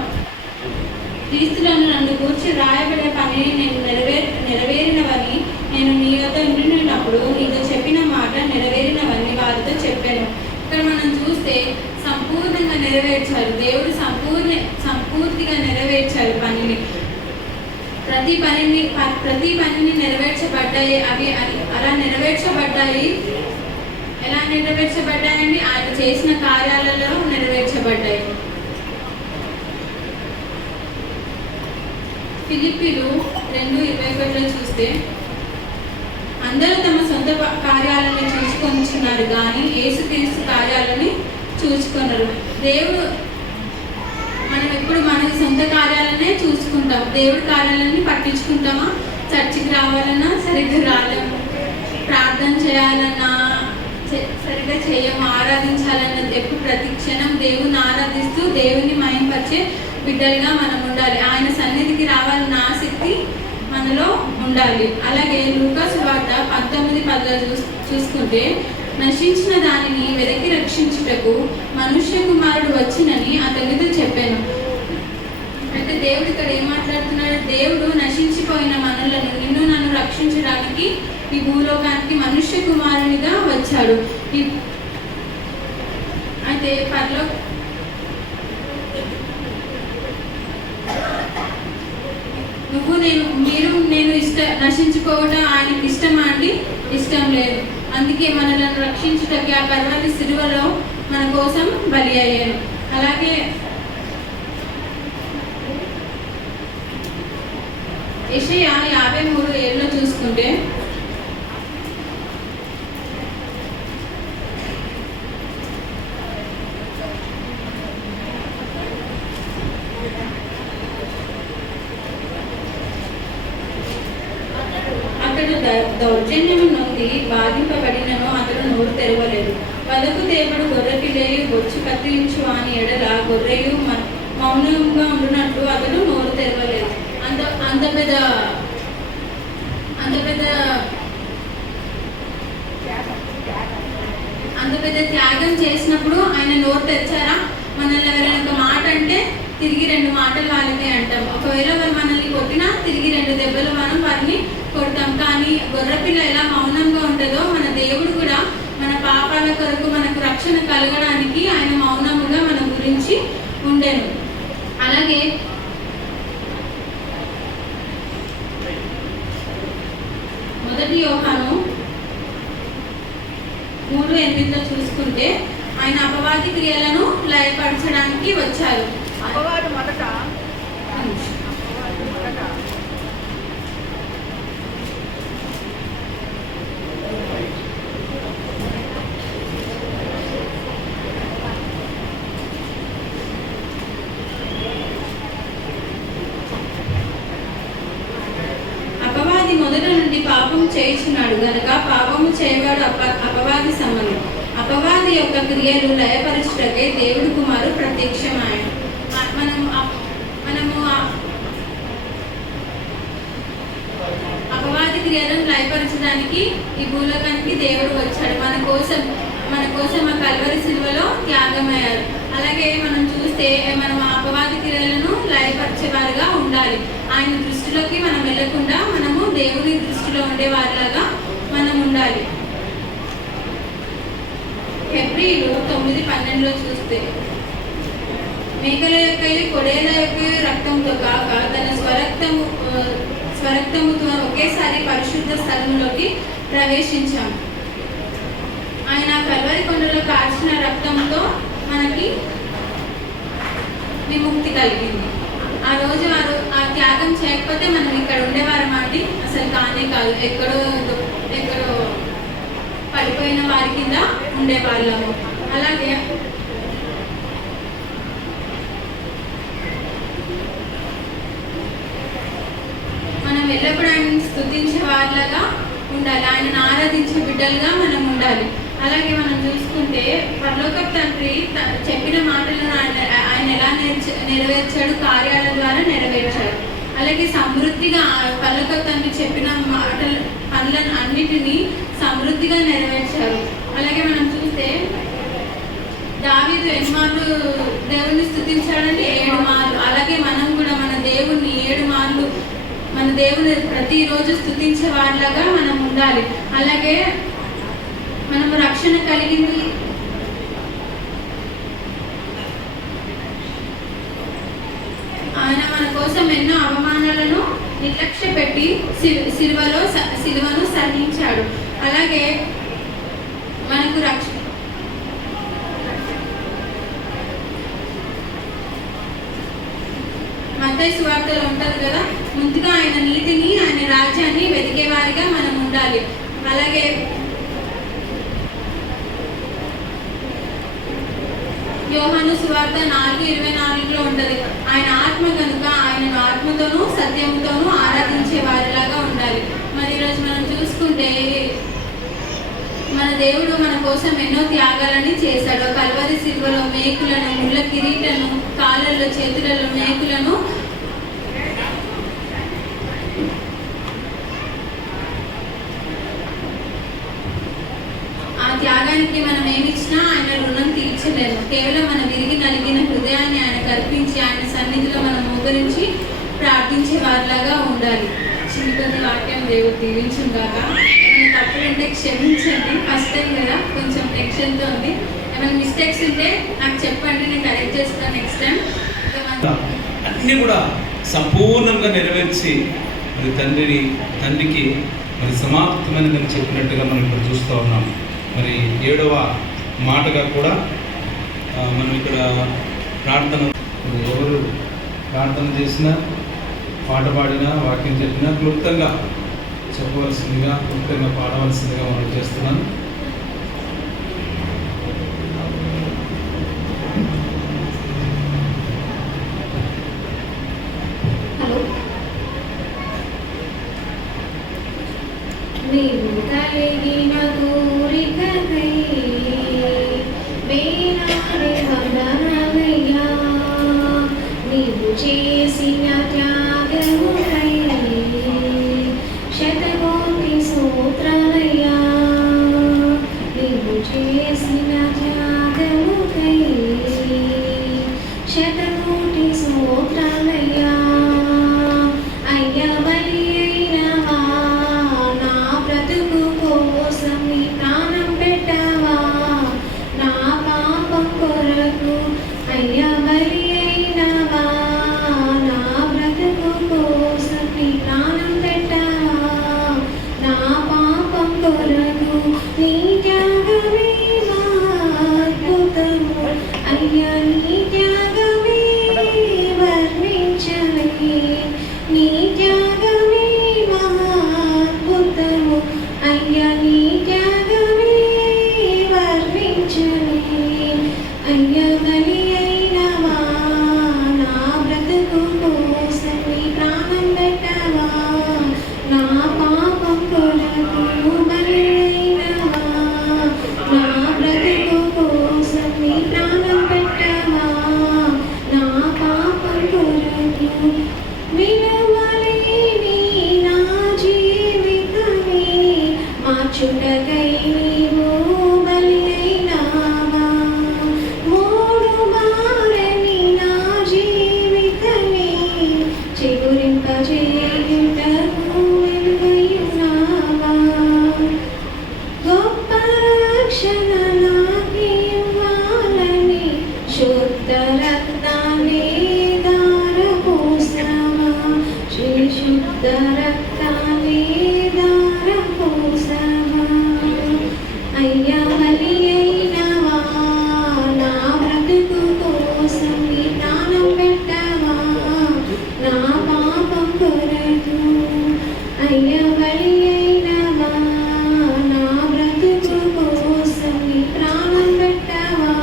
క్రీస్తులను నన్ను గూర్చి రాయబడే పనిని నేను నెరవేరినవని నేను నీ యొద్ద ఉండినప్పుడు నీతో చెప్పిన మాట నెరవేరినవని వారితో చెప్పాను. ఇక్కడ మనం చూస్తే సంపూర్ణంగా నెరవేర్చారు. దేవుడు సంపూర్తిగా నెరవేర్చారు పనిని. ప్రతి పనిని నెరవేర్చబడ్డాయి. అవి అలా నెరవేర్చబడ్డాయి. ఎలా నెరవేర్చబడ్డాయండి? ఆయన చేసిన కార్యాలలో నెరవేర్చబడ్డాయి. ఫిలిప్పీలు 2:21 చూస్తే అందరూ తమ సొంత కార్యాలను చూసుకొనిచున్నారు కానీ యేసుక్రీస్తు కార్యాలని చూసుకొనరు. దేవుడు మనం ఎప్పుడు మన సొంత కార్యాలనే చూసుకుంటాం. దేవుడి కార్యాలని పట్టించుకుంటామా? చర్చికి రావాలన్నా సరిగ్గా రాలేము, ప్రార్థన చేయాలన్నా సరిగ్గా చేయము, ఆరాధించాలన్నా ఎప్పుడు ప్రతి క్షణం దేవుని ఆరాధిస్తూ దేవుని మహింపరిచే బిడ్డలుగా మనం ఉండాలి. ఆయన సన్నిధికి రావాలన్న ఆసక్తి మనలో ఉండాలి. అలాగే లూకా సువార్త 19:10 చూసుకుంటే నశించిన దానిని వెనక్కి రక్షించుటకు మనుష్య కుమారుడు వచ్చినని అతనితో చెప్పాను. అంటే దేవుడు ఇక్కడ ఏం మాట్లాడుతున్నాడు? దేవుడు నశించిపోయిన మనలను నిన్ను నన్ను రక్షించడానికి ఈ భూలోకానికి మనుష్య కుమారునిగా వచ్చాడు. అయితే నేను నశించుకోవడం ఆయనకి ఇష్టమా అండి? ఇష్టం లేదు. అందుకే మనలను రక్షించుటకి ఆ కల్వరి సిలువలో మన కోసం బలి అయ్యాడు. అలాగే యెషయా 53:7 చూసుకుంటే దౌర్జన్యము నుండి బాధింపబడినను అతడు నోరు తెరవలేదు. వదకు తేబడు గొర్రెపిల్లయు బొచ్చు కత్తిరించు వాని ఎడల గొర్రెయు మౌనంగా ఉండునట్లు అతడు నోరు తెరవలేదు. అంత పెద్ద త్యాగం చేసినప్పుడు ఆయన నోరు తెచ్చారా? మనల్ని ఎవరైనా ఒక మాట అంటే తిరిగి 2 మాటలు వాళ్ళకే అంటాం. ఒకవేళ వారు మనల్ని కొట్టినా తిరిగి 2 దెబ్బలు మనం వారిని కొడతాం. కానీ గొర్రెపిల్ల ఎలా మౌనంగా ఉంటుందో మన దేవుడు కూడా మన పాపాల కొరకు మనకు రక్షణ కలగడానికి ఆయన మౌనముగా మన గురించి ఉండెను. అలాగే మొదటి యోహాను 3:8 చూసుకుంటే ఆయన అపవాది క్రియలను లయపరచడానికి వచ్చారు. అపవాది మొదట నుండి పాపం చేయుచున్నాడు గనక పాపము చేయవాడు అపవాది సంబంధం. అపవాది యొక్క క్రియలు లయపరచుటకై దేవుడు కుమారు ప్రత్యక్షమాయను. మనము అపవాది క్రియలను లయపరచడానికి ఈ భూలోకానికి దేవుడు వచ్చాడు. మన కోసం ఆ కల్వరి సిలువలో త్యాగమయ్యారు. అలాగే మనం చూస్తే మనం అపవాది క్రియలను లయపరిచేవారుగా ఉండాలి. ఆయన దృష్టిలోకి మనం వెళ్ళకుండా మనము దేవుని దృష్టిలో ఉండేవారిలాగా మనం ఉండాలి. హెబ్రీలు 9:12 చూస్తే మేకల యొక్క కొడేల యొక్క రక్తంతో కాక తన స్వరక్తముతో ఒకేసారి పరిశుద్ధ స్థలంలోకి ప్రవేశించాం. ఆయన కల్వరి కొండలో కార్చిన రక్తంతో మనకి విముక్తి కలిగింది. ఆ రోజు ఆ త్యాగం చేయకపోతే మనం ఇక్కడ ఉండేవారం అండి? అసలు కానే కాదు. ఎక్కడో పడిపోయిన వారి కింద ఉండేవాళ్ళము. అలాగే మనం ఎల్లప్పుడూ ఆయనను స్తుతించే వాళ్ళగా ఉండాలి. ఆయనను ఆరాధించే బిడ్డలుగా మనం ఉండాలి. అలాగే మనం చూసుకుంటే పరలోకపు తండ్రి చెప్పిన మాటలను ఆయన ఎలా నెరవేర్చాడు? కార్యాల ద్వారా నెరవేర్చాడు. అలాగే సమృద్ధిగా పరలోకపు తండ్రి చెప్పిన పనులను అన్నిటినీ సమృద్ధిగా నెరవేర్చారు. అలాగే మనం చూస్తే దావీదు ఎన్ని మార్లు దేవుని స్తుతించాడంటే 7 మార్లు. అలాగే మనం కూడా మన దేవుడు దేవుని ప్రతిరోజు స్తుతించే వారిలాగా మనం ఉండాలి. అలాగే మనము రక్షణ కలిగింది ఆయన మన కోసం ఎన్నో అవమానాలను నిర్లక్ష్య పెట్టి సిలువను సహించాడు. అలాగే మనకు మత్తయి సువార్తలో ఉంటుంది కదా, ముందుగా ఆయన నీతిని ఆయన రాజ్యాన్ని వెతికేవారిగా మనం ఉండాలి. అలాగే యోహాను సువార్త 4:24 ఉంటది, ఆయన ఆత్మ కనుక ఆయనను ఆత్మతోనూ సత్యముతోనూ ఆరాధించే వారిలాగా ఉండాలి. మరి ఈరోజు మనం చూసుకుంటే మన దేవుడు మన కోసం ఎన్నో త్యాగాలని చేశాడు. కల్వరి సిలువలో మేకులను, ముళ్ళ కిరీటను, కాళ్ళల్లో చేతులలో మేకులను ఆ త్యాగానికి మనం ఏమిచ్చినా ఆయన రుణం తీర్చలేము. కేవలం మన విరిగి నలిగిన హృదయాన్ని ఆయన కల్పించి ఆయన సన్నిధిలో మనం మోకరించి ప్రార్థించే వారిలాగా ఉండాలి. చిన్న వాక్యం దేవుడు దీవించుగాక. ఏమైనా తప్పులుంటే క్షమించండి, ఫస్ట్ టైం కదా కొంచెం టెన్షన్తో ఉంది. ఏమైనా మిస్టేక్స్ ఉంటే నాకు చెప్పండి, నేను కరెక్ట్ చేస్తాను నెక్స్ట్ టైం. అన్నీ కూడా సంపూర్ణంగా నెరవేర్చి మరి తండ్రికి మరి సమాప్తమైనదని చెప్పినట్టుగా మనం ఇక్కడ చూస్తూ ఉన్నాం. మరి 7వ మాటగా కూడా మనం ఇక్కడ ప్రార్థన, ఎవరు ప్రార్థన చేసినా, పాట పాడినా, వాక్యం చెప్పినా క్లుప్తంగా చెప్పవలసిందిగా, క్లుప్తంగా పాడవలసిందిగా మనం చేస్తున్నాను. నీవు కలిగిన కోరికకై వేలాది వందనాలయ్యా, నీవు చేసిన త్యాగముకై శతకోటి స్తోత్రాలయ్యా, నీవు చేసిన త్యాగముకై శతకోటి స్తోత్రాలయ్యా. అయ్యా బలి అయినవా, నా బ్రతుకు కోసం నీ ప్రాణం పెట్టవా, నా పాపం కొరకు. అయ్యా బలి అయినవా, నా బ్రతుకు కోసం నీ ప్రాణం పెట్టవా, నా పాపం కొరకు. నీ త్యాగమే మా అద్భుతము, అయ్యా నీ త్యాగమే వర్ణించలే, నీ త్యాగమే మహాద్భుతము, అయ్యా నీ త్యాగమే వర్ణించలే. అయ్యా బలి అయినవా, నా బ్రతుకు కోసం నీ ప్రాణం పెట్టవా, నా పాపం కొరకు. బలి అయినవా, నా బ్రతుకు కోసం నీ ప్రాణం పెట్టవా, నా పాపం కొరకు. విలువలేని నా జీవితమే మార్చుటకై నీవు బలి అయినావా, మోడుబారని నా జీవితమే చిగురింపజేయుటకు వెలుగైయున్నావా. గొప్ప రక్షణ నాకివ్వాలని శుద్ధ రక్తాన్ని దారపోసావా, శ్రీ శుద్ధ రక్తాన్ని దారపోసావా. అయ్యా బలి అయినవా, నా బ్రతుకు కోసం నీ ప్రాణం పెట్టవా, నా పాపం కొరకు. అయ్యా బలి అయినవా, నా బ్రతుకు కోసం నీ ప్రాణం పెట్టవా,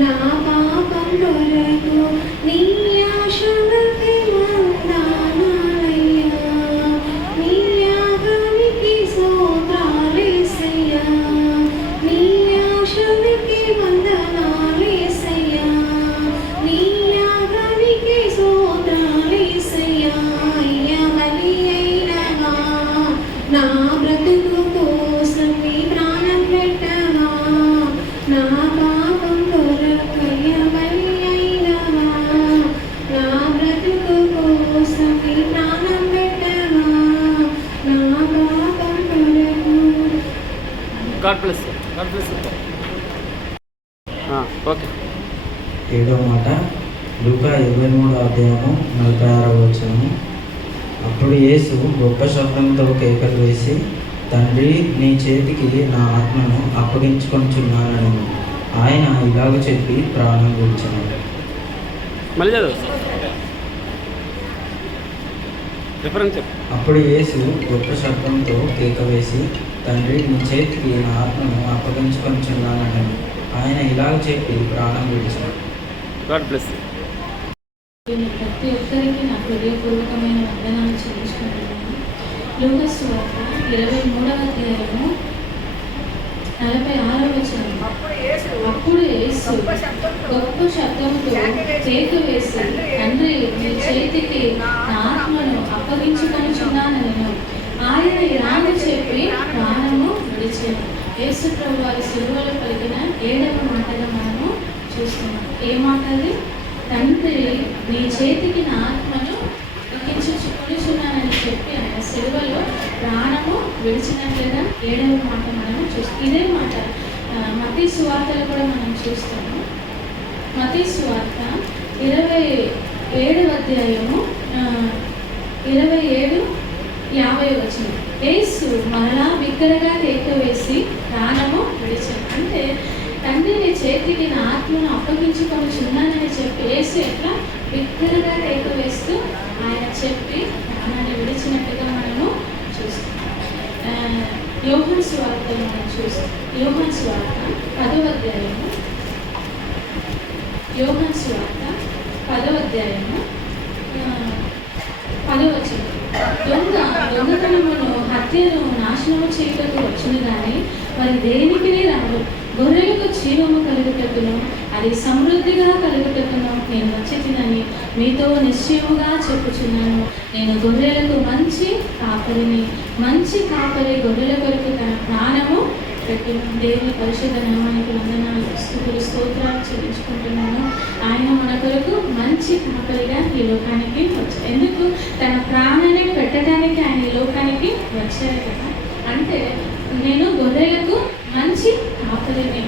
నా పాపం కొరకు. నీ ఆశలకై వందనాలయ్యా, నీ యాగానికి స్తోత్రాలేసయ్యా, నీ ఆశలకి వందనాలేసయ్యా, నీ యాగానికి స్తోత్రాలేసయ్యా. అయ్యా బలి అయినవా, నా బ్రతుకు కోసం నీ ప్రాణం పెట్టవా, నా పాపం కొరకు. అయ్యా బలి అయినవా, నా బ్రతుకు గాడ్ బ్లెస్ ఓకే. 7వ మాట లూకా 23వ అధ్యాయము 46వ వచనము. అప్పుడు యేసు గొప్ప శబ్దంతో కేకలు వేసి, తండ్రి, నీ చేతికి నా ఆత్మను అప్పగించుకొనుచున్నానని ఆయన ఇలాగ చెప్పి ప్రాణం విడిచాడు. మళ్ళీ చదువు రిఫరెన్స్ చెప్పు. అప్పుడు యేసు గొప్ప శబ్దంతో కేక వేసి, తండ్రి, నీ చేతికి నా ఆత్మను అప్పగించుకొనుచున్నానని ఆయన ఇలాగ చెప్పి ప్రాణం విడిచాడు. God bless. ప్రతి ఒక్కరికి నా హృదయపూర్వకమైన వందనాలు చెల్లించుకుంటున్నాను. లూకా సువార్త 23వ అధ్యాయము 46వ వచనం. అప్పుడు యేసు గొప్ప శబ్దంతో కేక వేసి, తండ్రి, నీ చేతికి నా ఆత్మను అప్పగించుకొనుచున్నానని ఆయన ఇలాగ చెప్పి ప్రాణము విడిచాను. యేసు ప్రభు వారి సిలువలో పలికిన 7వ మాటగా మనము చూస్తున్నాం. ఏ మాట అది? తండ్రి, నీ చేతికి నా ఆత్మను అప్పగించుకొనుచున్నానని చెప్పి ఆయన సిలువలో ప్రాణము విడిచినట్లుగా 7వ మాట మనము చూస్తాం. ఇదే మాట మత్తయి సువార్తలో కూడా మనం చూస్తాము. మత్తయి సువార్త 27వ అధ్యాయము 27-50 వచనం. యేసు మరలా బిగ్గరగా కేక వేసి ప్రాణము విడిచాడు. అంటే తండ్రి, నీ చేతికి నా ఆత్మను అప్పగించుకొనుచున్నానని చెప్పి యేసు ఎట్లా బిగ్గరగా కేక వేస్తూ ఆయన చెప్పి ప్రాణాన్ని విడిచినట్టుగా మనము చూస్తాం. యోహాను సువార్తలో మనం చూస్తాం. యోహాను సువార్త 10వ అధ్యాయము 10వ అధ్యాయము 10వ వచనం. దొంగతనమును, హత్యను, నాశనము చేయుటకు వచ్చును గాని వారి దేనికి రాదు. గొర్రెలకు జీవము కలుగుటకును, అది సమృద్ధిగా కలుగుటకును నేను వచ్చితినని మీతో నిశ్చయముగా చెప్పుచున్నాను. నేను గొర్రెలకు మంచి కాపరిని. మంచి కాపరి గొర్రెల కొరకు తన ప్రాణము పెట్టిన దేవుని పరిశుద్ధ నామానికి వందనాలు, స్తుతులు, స్తోత్రాలు చెల్లించుకుంటున్నాను. ఆయన మన కొరకు మంచి కాపరిగా ఈ లోకానికి వచ్చారు. ఎందుకు? తన ప్రాణాన్ని పెట్టడానికి ఆయన ఈ లోకానికి వచ్చారు కదా. అంటే నేను గొర్రెలకు మంచి కాపరిని.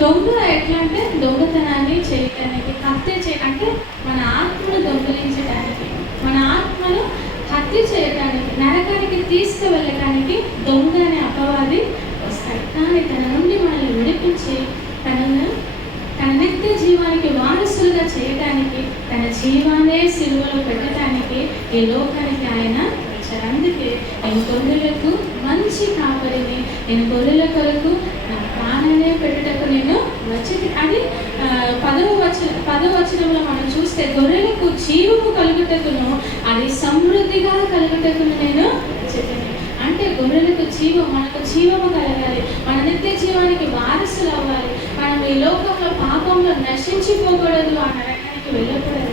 దొంగ ఎట్లా అంటే దొంగతనాన్ని చేయటానికి, హత్య అంటే మన ఆత్మను దొంగలించడానికి, మన ఆత్మను హత్య చేయడానికి, నరకానికి తీసుకువెళ్ళటానికి దొంగ అనే అపవాది వస్తాడు. కానీ తన నుండి మనల్ని విడిపించి తన నిత్య జీవానికి వారసులుగా చేయటానికి, తన జీవాన్నే సిలువలో పెట్టడానికి ఈ లోకానికి ఆయన వచ్చారు. అందుకే నేను గొర్రెలకు మంచి కాపరిని, నేను గొర్రెల కొరకు నా ప్రాణాన్ని పెట్టుటకు నేను వచ్చి. అది 10వ వచనంలో మనం చూస్తే గొర్రెలకు జీవము కలుగుటకును, అది సమృద్ధిగా కలుగుటకును నేను చెప్పాను. అంటే గొర్రెలకు జీవం, మనకు జీవము కలగాలి, మన నిత్య జీవానికి వారసులు అవ్వాలి, మనం ఈ లోకంలో పాపంలో నశించిపోకూడదు, ఆ నరకానికి వెళ్ళకూడదు.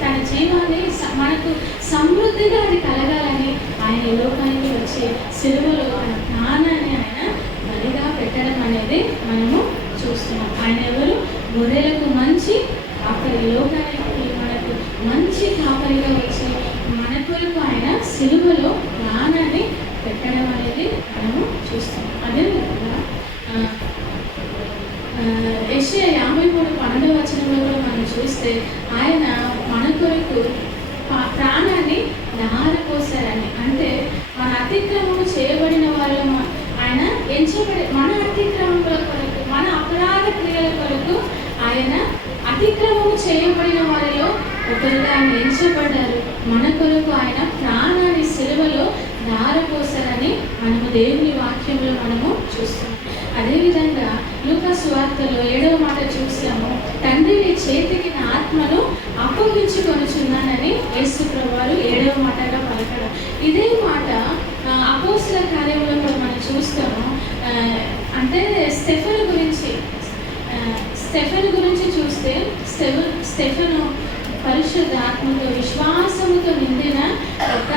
తన జీవాన్ని మనకు సమృద్ధిగా అది కలగాలని ఆయన ఈ లోకానికి వచ్చే సిలువలో తన ప్రాణాన్ని ఆయన బలిగా పెట్టడం అనేది మనము చూస్తున్నాం. ఆయన ఎవరు? గొర్రెలకు మంచి కాపరి. లోకానికి మనకు మంచి కాపరిగా వచ్చి మన కొరకు ఆయన సిలువలో ప్రాణాన్ని పెట్టడం అనేది మనము చూస్తాం. అదేవిధంగా యెషయా 53:12 వచనంలో కూడా మనం చూస్తే ఆయన మన కొరకు ప్రాణాన్ని ధారపోసారని. అంటే మన అతిక్రమము చేయబడిన వాళ్ళు ఆయన ఎంచబడి, మన అతిక్రమముల కొరకు, మన అపరాధ క్రియల కొరకు ఆయన అతిక్రమము చేయబడిన వారిలో ఒకరుగా ఆయన ఎంచబడ్డారు. మన కొరకు ఆయన ప్రాణాన్ని సిలువలో ధారపోసారని మనము దేవుని వాక్యంలో మనము చూస్తాం. అదేవిధంగా లూకా సువార్తలో 7వ మాట చూసాము. తండ్రి, నీ చేతికి నా ఆత్మను అప్పగించుకొనుచున్నానని యేసు ప్రభువారు 7వ మాటగా పలకడం. ఇదే మాట అపోస్తల కార్యములో కూడా మనం చూస్తాము. అంటే స్టెఫెను గురించి చూస్తే స్టెఫెను పరిశుద్ధ ఆత్మతో, విశ్వాసముతో నిండిన ఒక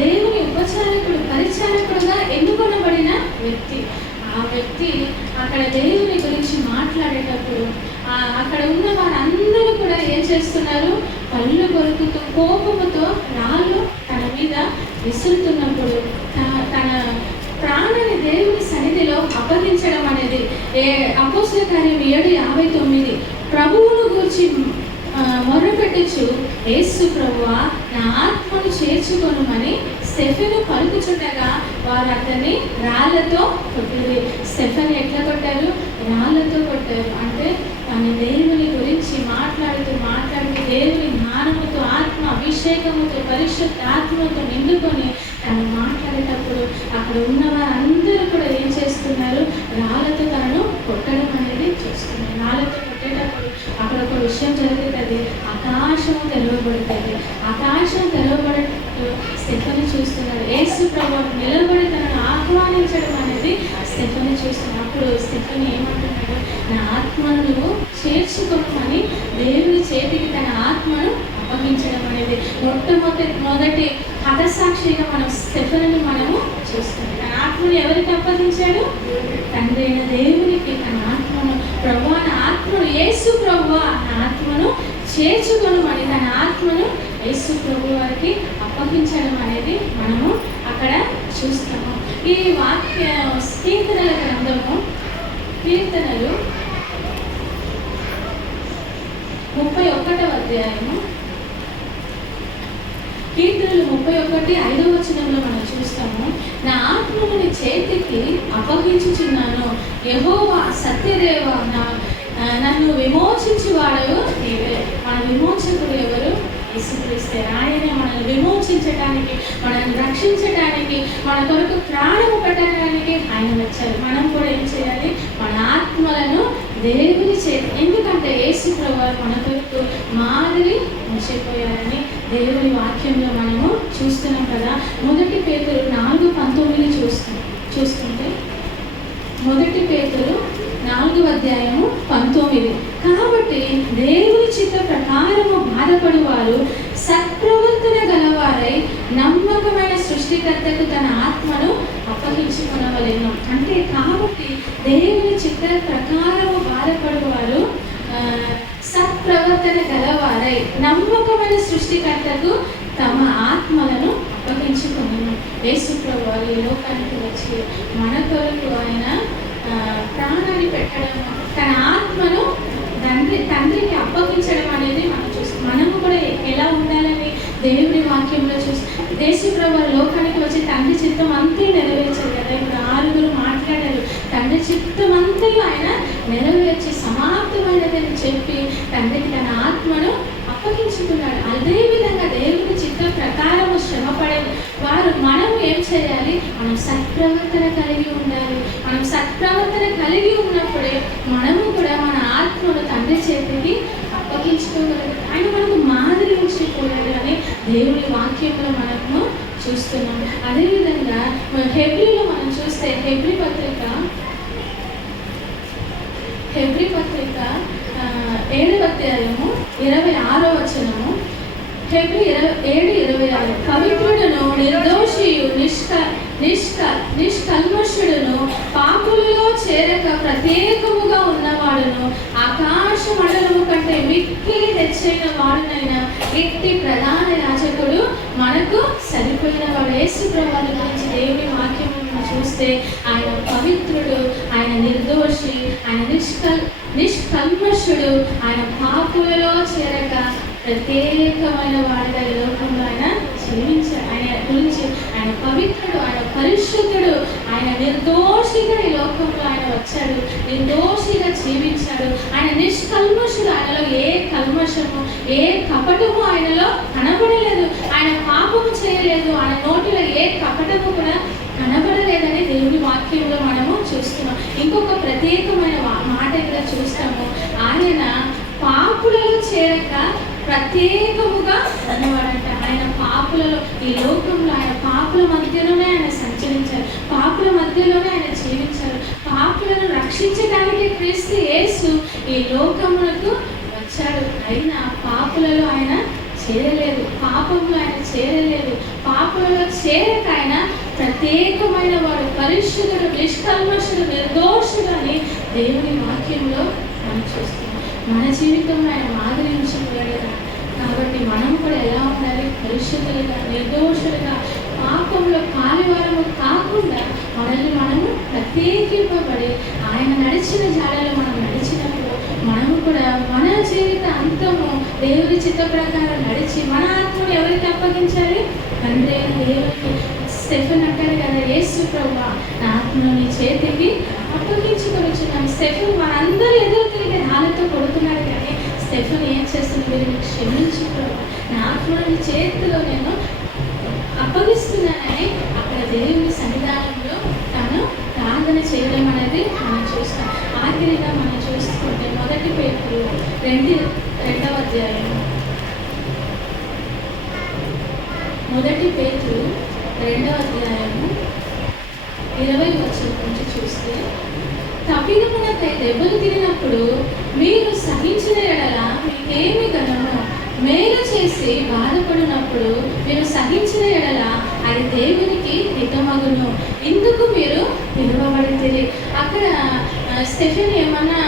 దేవుని పరిచారకుడుగా ఎన్నుకొనబడిన వ్యక్తి. ఆ వ్యక్తి అక్కడ దేవుని గురించి మాట్లాడేటప్పుడు అక్కడ ఉన్న వారందరూ కూడా ఏం చేస్తున్నారు? కళ్ళు కొరుకుతూ, కోపముతో రాళ్ళు తన మీద విసురుతున్నప్పుడు, తన ప్రాణాన్ని దేవుని సన్నిధిలో అప్పగించడం అనేది అపోస్తల కార్యం 7:59 ప్రభువును గురించి మొర్రపెట్టచ్చు, యేసు ప్రభువా నా ఆత్మను చేర్చుకొనుమని స్టెఫెను పలుకుచుండగా వారు అతన్ని రాళ్లతో కొట్టారు. స్టెఫెన్ ఎట్లా కొట్టారు? రాళ్లతో కొట్టారు. అంటే తన దేవుని గురించి మాట్లాడుతూ దేవుని జ్ఞానముతో, ఆత్మ అభిషేకముతో, పరిశుద్ధ ఆత్మతో నిండుకొని తను మాట్లాడేటప్పుడు అక్కడ ఉన్న వారందరూ కూడా ఏం చేస్తున్నారు? రాళ్లతో తనను కొట్టడం అనేది చూస్తున్నారు. రాళ్లతో కొట్టేటప్పుడు అక్కడ ఒక విషయం జరుగుతుంది, ఆకాశం తెరవబడుతుంది. ఆకాశం తెరవబడటం స్టెఫెను చూస్తున్నాడు. యేసు ప్రభువు నిలబడి తనను ఆహ్వానించడం అనేది స్టెఫెను చూస్తున్నాడు. అప్పుడు స్టెఫెను ఏమంటున్నాడు? నా ఆత్మను చేర్చుకోమని దేవుని చేతికి తన ఆత్మను అప్పగించడం అనేది మొదటి హతసాక్షిగా మనం స్టెఫెనుని మనము చూస్తున్నాం. తన ఆత్మను ఎవరికి అప్పగించాడు? తండ్రి అయిన దేవునికి తన ఆత్మను, ప్రభువా నా ఆత్మను, యేసు ప్రభువా నా ఆత్మను చేర్చుకొనుమని తన ఆత్మను యేసు ప్రభు వారికి అప్పగించడం అనేది మనము అక్కడ చూస్తాము. ఈ వాక్య కీర్తనల గ్రంథము, కీర్తనలు 31వ అధ్యాయము, కీర్తనలు 31:5 మనం చూస్తాము. నా ఆత్మను నీ చేతికి అప్పగించుచున్నాను, యెహోవా సత్యదేవ నన్ను విమోచించువాడు నీవే. మన విమోచకుడు ఎవరు? యేసుక్రీస్తే. ఆయనే మనల్ని విమోచించడానికి, మనల్ని రక్షించడానికి, మన కొరకు ప్రాణము పెట్టడానికి ఆయన వచ్చారు. మనం కూడా ఏం చేయాలి? మన ఆత్మలను దేవుని చేతి, ఎందుకంటే యేసు ప్రభువు మన కొరకు మాదిరి ఉంచిపోయారని దేవుని వాక్యంలో మనము చూస్తున్నాం కదా. 1 పేతురు 4:19 చూస్తుంటే 1 పేతురు 4:19 కాబట్టి దేవుని చిత్త ప్రకారము బాధపడువారు సత్ప్రవర్తన గలవారై నమ్మకమైన సృష్టికర్తకు తన ఆత్మను అప్పగించుకొనవలెను. అంటే కాబట్టి దేవుని చిత్త ప్రకారము బాధపడువారు సత్ప్రవర్తన గలవారై నమ్మకమైన సృష్టికర్తకు తమ ఆత్మలను అప్పగించుకొనెను. యేసు ప్రభువు ఈ లోకానికి వచ్చి మన కొరకు ఆయన ప్రాణాన్ని పెట్టడం, తన ఆత్మను తండ్రికి అప్పగించడం అనేది మనం చూస్తాం. మనము కూడా ఎలా ఉండాలని దేవుని వాక్యంలో యేసు ప్రభువు లోకానికి వచ్చి తండ్రి చిత్తం అంతే నెరవేర్చారు కదా. ఇప్పుడు 6 మాట్లాడారు. తండ్రి చిత్తం అంతా ఆయన నెరవేర్చి సమాప్తమైనదని చెప్పి తండ్రికి తన ఆత్మను అప్పగించుకున్నాడు. అదేవిధంగా దేవుని చిత్తం ప్రకారము శ్రమపడే వారు మనము ఏం చేయాలి? మనం సత్ప్రవర్తన కలిగి ఉండాలి. మనం సత్ప్రవర్తన కలిగి ఉన్నప్పుడే మనము కూడా మన ఆత్మను తండ్రి చేతికి అప్పగించుకోగలరు. ఆయన మనకు మాదిరి ఉంచిపోయాడు అని దేవుని వాక్యంలో మనము చూస్తున్నాం. అదేవిధంగా హెబ్రీలో మనం చూస్తే హెబ్రీ పత్రిక 7వ అధ్యాయము 26 హెబ్రీ 7:26 పవిత్రుడును నిర్దోషియు నిష్కల్మషుడును పాపులలో చేరక ప్రత్యేకముగా ఉన్నవాడును ఆకాశ మండలము కంటే మిక్కిలి తెచ్చైన వాడునైన ఇట్టి ప్రధాన యాజకుడు మనకు సరిపోయిన వాడు. యేసు ప్రభువు గురించి దేవుని వాక్యము చూస్తే ఆయన పవిత్రుడు, ఆయన నిర్దోషి, ఆయన నిష్కల్మషుడు, ఆయన పాపులలో చేరక ప్రత్యేకమైన వాడిగా ఈ లోకంలో ఆయన జీవించాడు. ఆయన గురించి ఆయన పవిత్రుడు, ఆయన పరిశుద్ధుడు, ఆయన నిర్దోషిగా ఈ లోకంలో ఆయన వచ్చాడు, నిర్దోషిగా జీవించాడు. ఆయన నిష్కల్మషుడు, ఆయనలో ఏ కల్మషము, ఏ కపటము ఆయనలో కనబడలేదు. ఆయన పాపము చేయలేదు, ఆయన నోటిలో ఏ కపటము కూడా కనబడలేదని దేవుని వాక్యంలో మనము చూస్తున్నాం. ఇంకొక ప్రత్యేకమైన మాట ఇక్కడ చూస్తాము. ఆయన పాపులలో చేరక ప్రత్యేకముగా ఉన్నవాడంట. ఆయన పాపులలో, ఈ లోకంలో ఆయన పాపుల మధ్యలోనే ఆయన సంచరించారు, పాపుల మధ్యలోనే ఆయన జీవించారు. పాపులను రక్షించడానికి క్రీస్తు యేసు ఈ లోకమునకు వచ్చాడు. అయినా పాపులలో ఆయన చేరలేదు, పాపంలో ఆయన చేరలేదు. పాపులలో చేరక ఆయన ప్రత్యేకమైన వాడు, పరిశుద్ధుడు, నిష్కల్మషుడు, నిర్దోషుడు అని దేవుని వాక్యంలో మనం చూస్తున్నాం. మన జీవితంలో ఆయన మాదిరి ఉంచిపోయాడు. కాబట్టి మనం కూడా ఎలా ఉండాలి? పరిశుద్ధులుగా, నిర్దోషులుగా, పాపంలో పాలివారము కాకుండా మనల్ని మనము ప్రత్యేకింపబడి ఆయన నడిచిన జాడలో మనం నడిచినప్పుడు మనము కూడా మన జీవిత అంతము దేవుడి చిత్త ప్రకారం నడిచి మన ఆత్మను ఎవరికి అప్పగించాలి? తండ్రి అయిన దేవుడికి. స్టెఫెన్ అంటాడు కదా, యేసు ప్రభువా నా ఆత్మను నీ చేతికి అప్పగించుకొనిచున్నాను. స్టెఫెన్ మనందరూ ఎదురు తిరిగి రాళ్ళతో కొడుతున్నాడు, కానీ స్టెఫెన్ ఏం చేస్తుంది? మీరు నీకు క్షమించు ప్రభువా, నా ఆత్మను నీ చేతిలో నేను అప్పగిస్తున్నానని అక్కడ దేవుని సన్నిధానంలో తను ప్రార్థన చేయడం అనేది మనం చూస్తాం. ఆఖరిగా మనం చూసుకుంటే 1 పేతురు 2వ అధ్యాయం 1 పేతురు 2వ అధ్యాయము 20 వచనం నుంచి చూస్తే, తప్పిదమునకై దెబ్బలు తిరిగినప్పుడు మీరు సహించిన ఎడల మీకేమి గనము, మేలు చేసి బాధపడినప్పుడు మీరు సహించిన ఎడల అది దేవునికి హితమగును, ఇందుకు మీరు పిలువబడితే. అక్కడ స్టెఫెన్ ఏమన్నా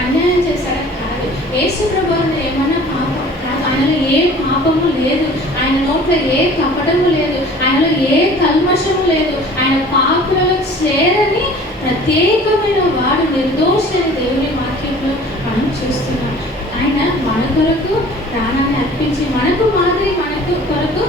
అన్యాయం చేశాడని కాదు, యేసు ప్రభువుని ఏమన్నా పాపం కాదు, ఆయనలో ఏ పాపము లేదు, ఆయన నోట్లో ఏ కపటము లేదు, ఆయనలో ఏ కల్మషము లేదు, ఆయన పాపులలో చేరని ప్రత్యేకమైన వాడు, నిర్దోషి అని దేవుని వాక్యంలో మనం చూస్తున్నాం. ఆయన మన కొరకు ప్రాణాన్ని అర్పించి మనకు మాదిరి మనకు కొరకు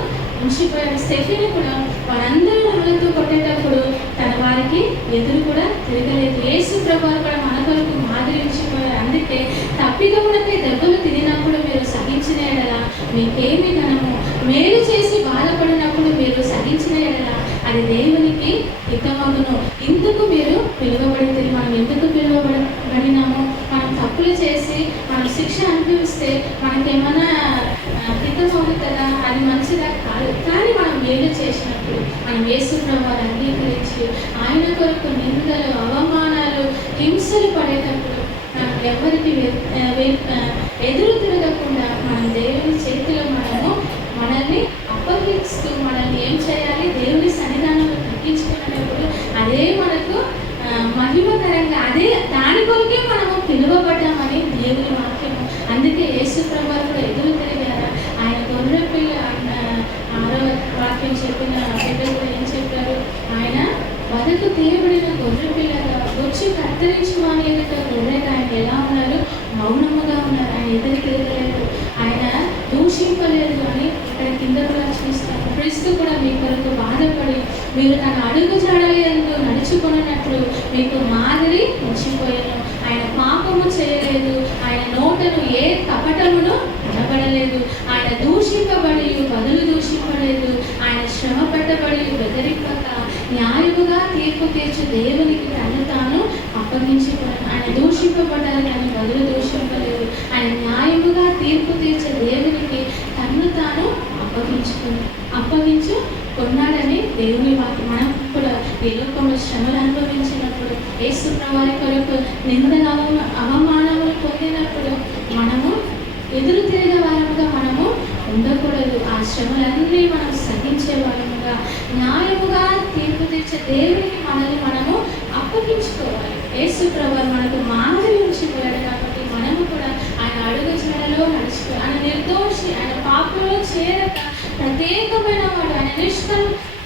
ఉంచిపోయాడు. స్టెఫెన్ కూడా వాళ్ళందరూ రాళ్ళతో కొట్టేటప్పుడు తన వారికి ఎదురు కూడా తిరగలేదు. యేసు ప్రభువు కూడా మన కొరకు మాదిరి ఉంచిపోయారు. అందుకే తప్పిదమునకై దెబ్బలు తిరిగినప్పుడు మీరు సహించిన ఎడల మీకేమి ఘనము, మేలు చేసి బాధపడినప్పుడు మీరు సహించిన ఎడల అది దేవునికి హితమగును, ఇందుకు మీరు పిలువబడింది. మనం ఎందుకు పిలువబడినాము? మనం తప్పులు చేసి మనం శిక్ష అనుభవిస్తే మనకేమైనా హితమవుతుందా? అది మంచిదా? కాదు. కానీ మనం మేలు చేసినప్పుడు మనం యేసు ప్రభువుని అంగీకరించి ఆయన కొరకు నిందలు, అవమానాలు, హింసలు పడేటప్పుడు మనం ఎవరికి ఎదురు తిరగకుండా మనం దేవుని చేతిలో మనల్ని అప్పగిస్తూ మనల్ని ఏం చేయాలి? దేవుని సన్నిధానంలో తగ్గించుకునేటప్పుడు అదే మనకు మహిమకరంగా, అదే దాని కొరకే మనము పిలువబడ్డామని దేవుని వాక్యము. అందుకే యేసు ప్రభువు కూడా ఎదురు తిరిగారా? ఆయన గొర్రె పిల్ల 6వ వాక్యం చెప్పిన బిడ్డలు కూడా ఏం చెప్పారు? ఆయన వదకు తీయబడిన గొర్రె పిల్లగా వచ్చి కత్తిరించి వాని ఎదుట గొర్రెగా ఆయన ఎలా ఉన్నారు? మౌనముగా ఉన్నారు. ఆయన ఎదురు తిరగలేదు, ఆయన దూషింపలేదు అని ఇక్కడ కింద కూడా చూస్తాము. క్రీస్తు కూడా మీ కొరకు బాధపడి మీరు తన అడుగు జాడలందు నడుచుకున్నట్లు మీకు మాదిరి ఉంచిపోయాను. ఆయన పాపము చేయలేదు, ఆయన నోటను ఏ కపటమును కనబడలేదు, ఆయన దూషింపబడి బదులు దూషింపలేదు, ఆయన శ్రమ పెట్టబడి బెదిరింపక న్యాయముగా తీర్పు తీర్చి దేవునికి తను తాను అప్పగించుకున్నాను. ఆయన దూషింపబడ్డారు కానీ బదులు దూషింపలేదు, ఆయన న్యాయముగా తీర్పు తీర్చే దేవునికి తను తాను అప్పగించుకున్నాడని దేవుని వాక్యం. మనం కూడా ఈ లోకంలో శ్రమలు అనుభవించినప్పుడు, యేసు ప్రభువు కొరకు నిందల అవమానములు పొందినప్పుడు మనము ఎదురు తిరిగే వారముగా మనము ఉండకూడదు. ఆ శ్రమలన్నీ మనం సహించే వారముగా, న్యాయముగా తీర్పు తెచ్చే దేవునికి మనల్ని మనము అప్పగించుకోవాలి. యేసు ప్రభువు మనకు మాదిరి ఉంచిపోయాడు కాబట్టి మనము కూడా ఆయన అడుగు జాడలో నడుచుకోవాలి. ఆయన నిర్దోషి, ఆయన పాపంలో చేరక ప్రత్యేకమైన వాడు, ఆయన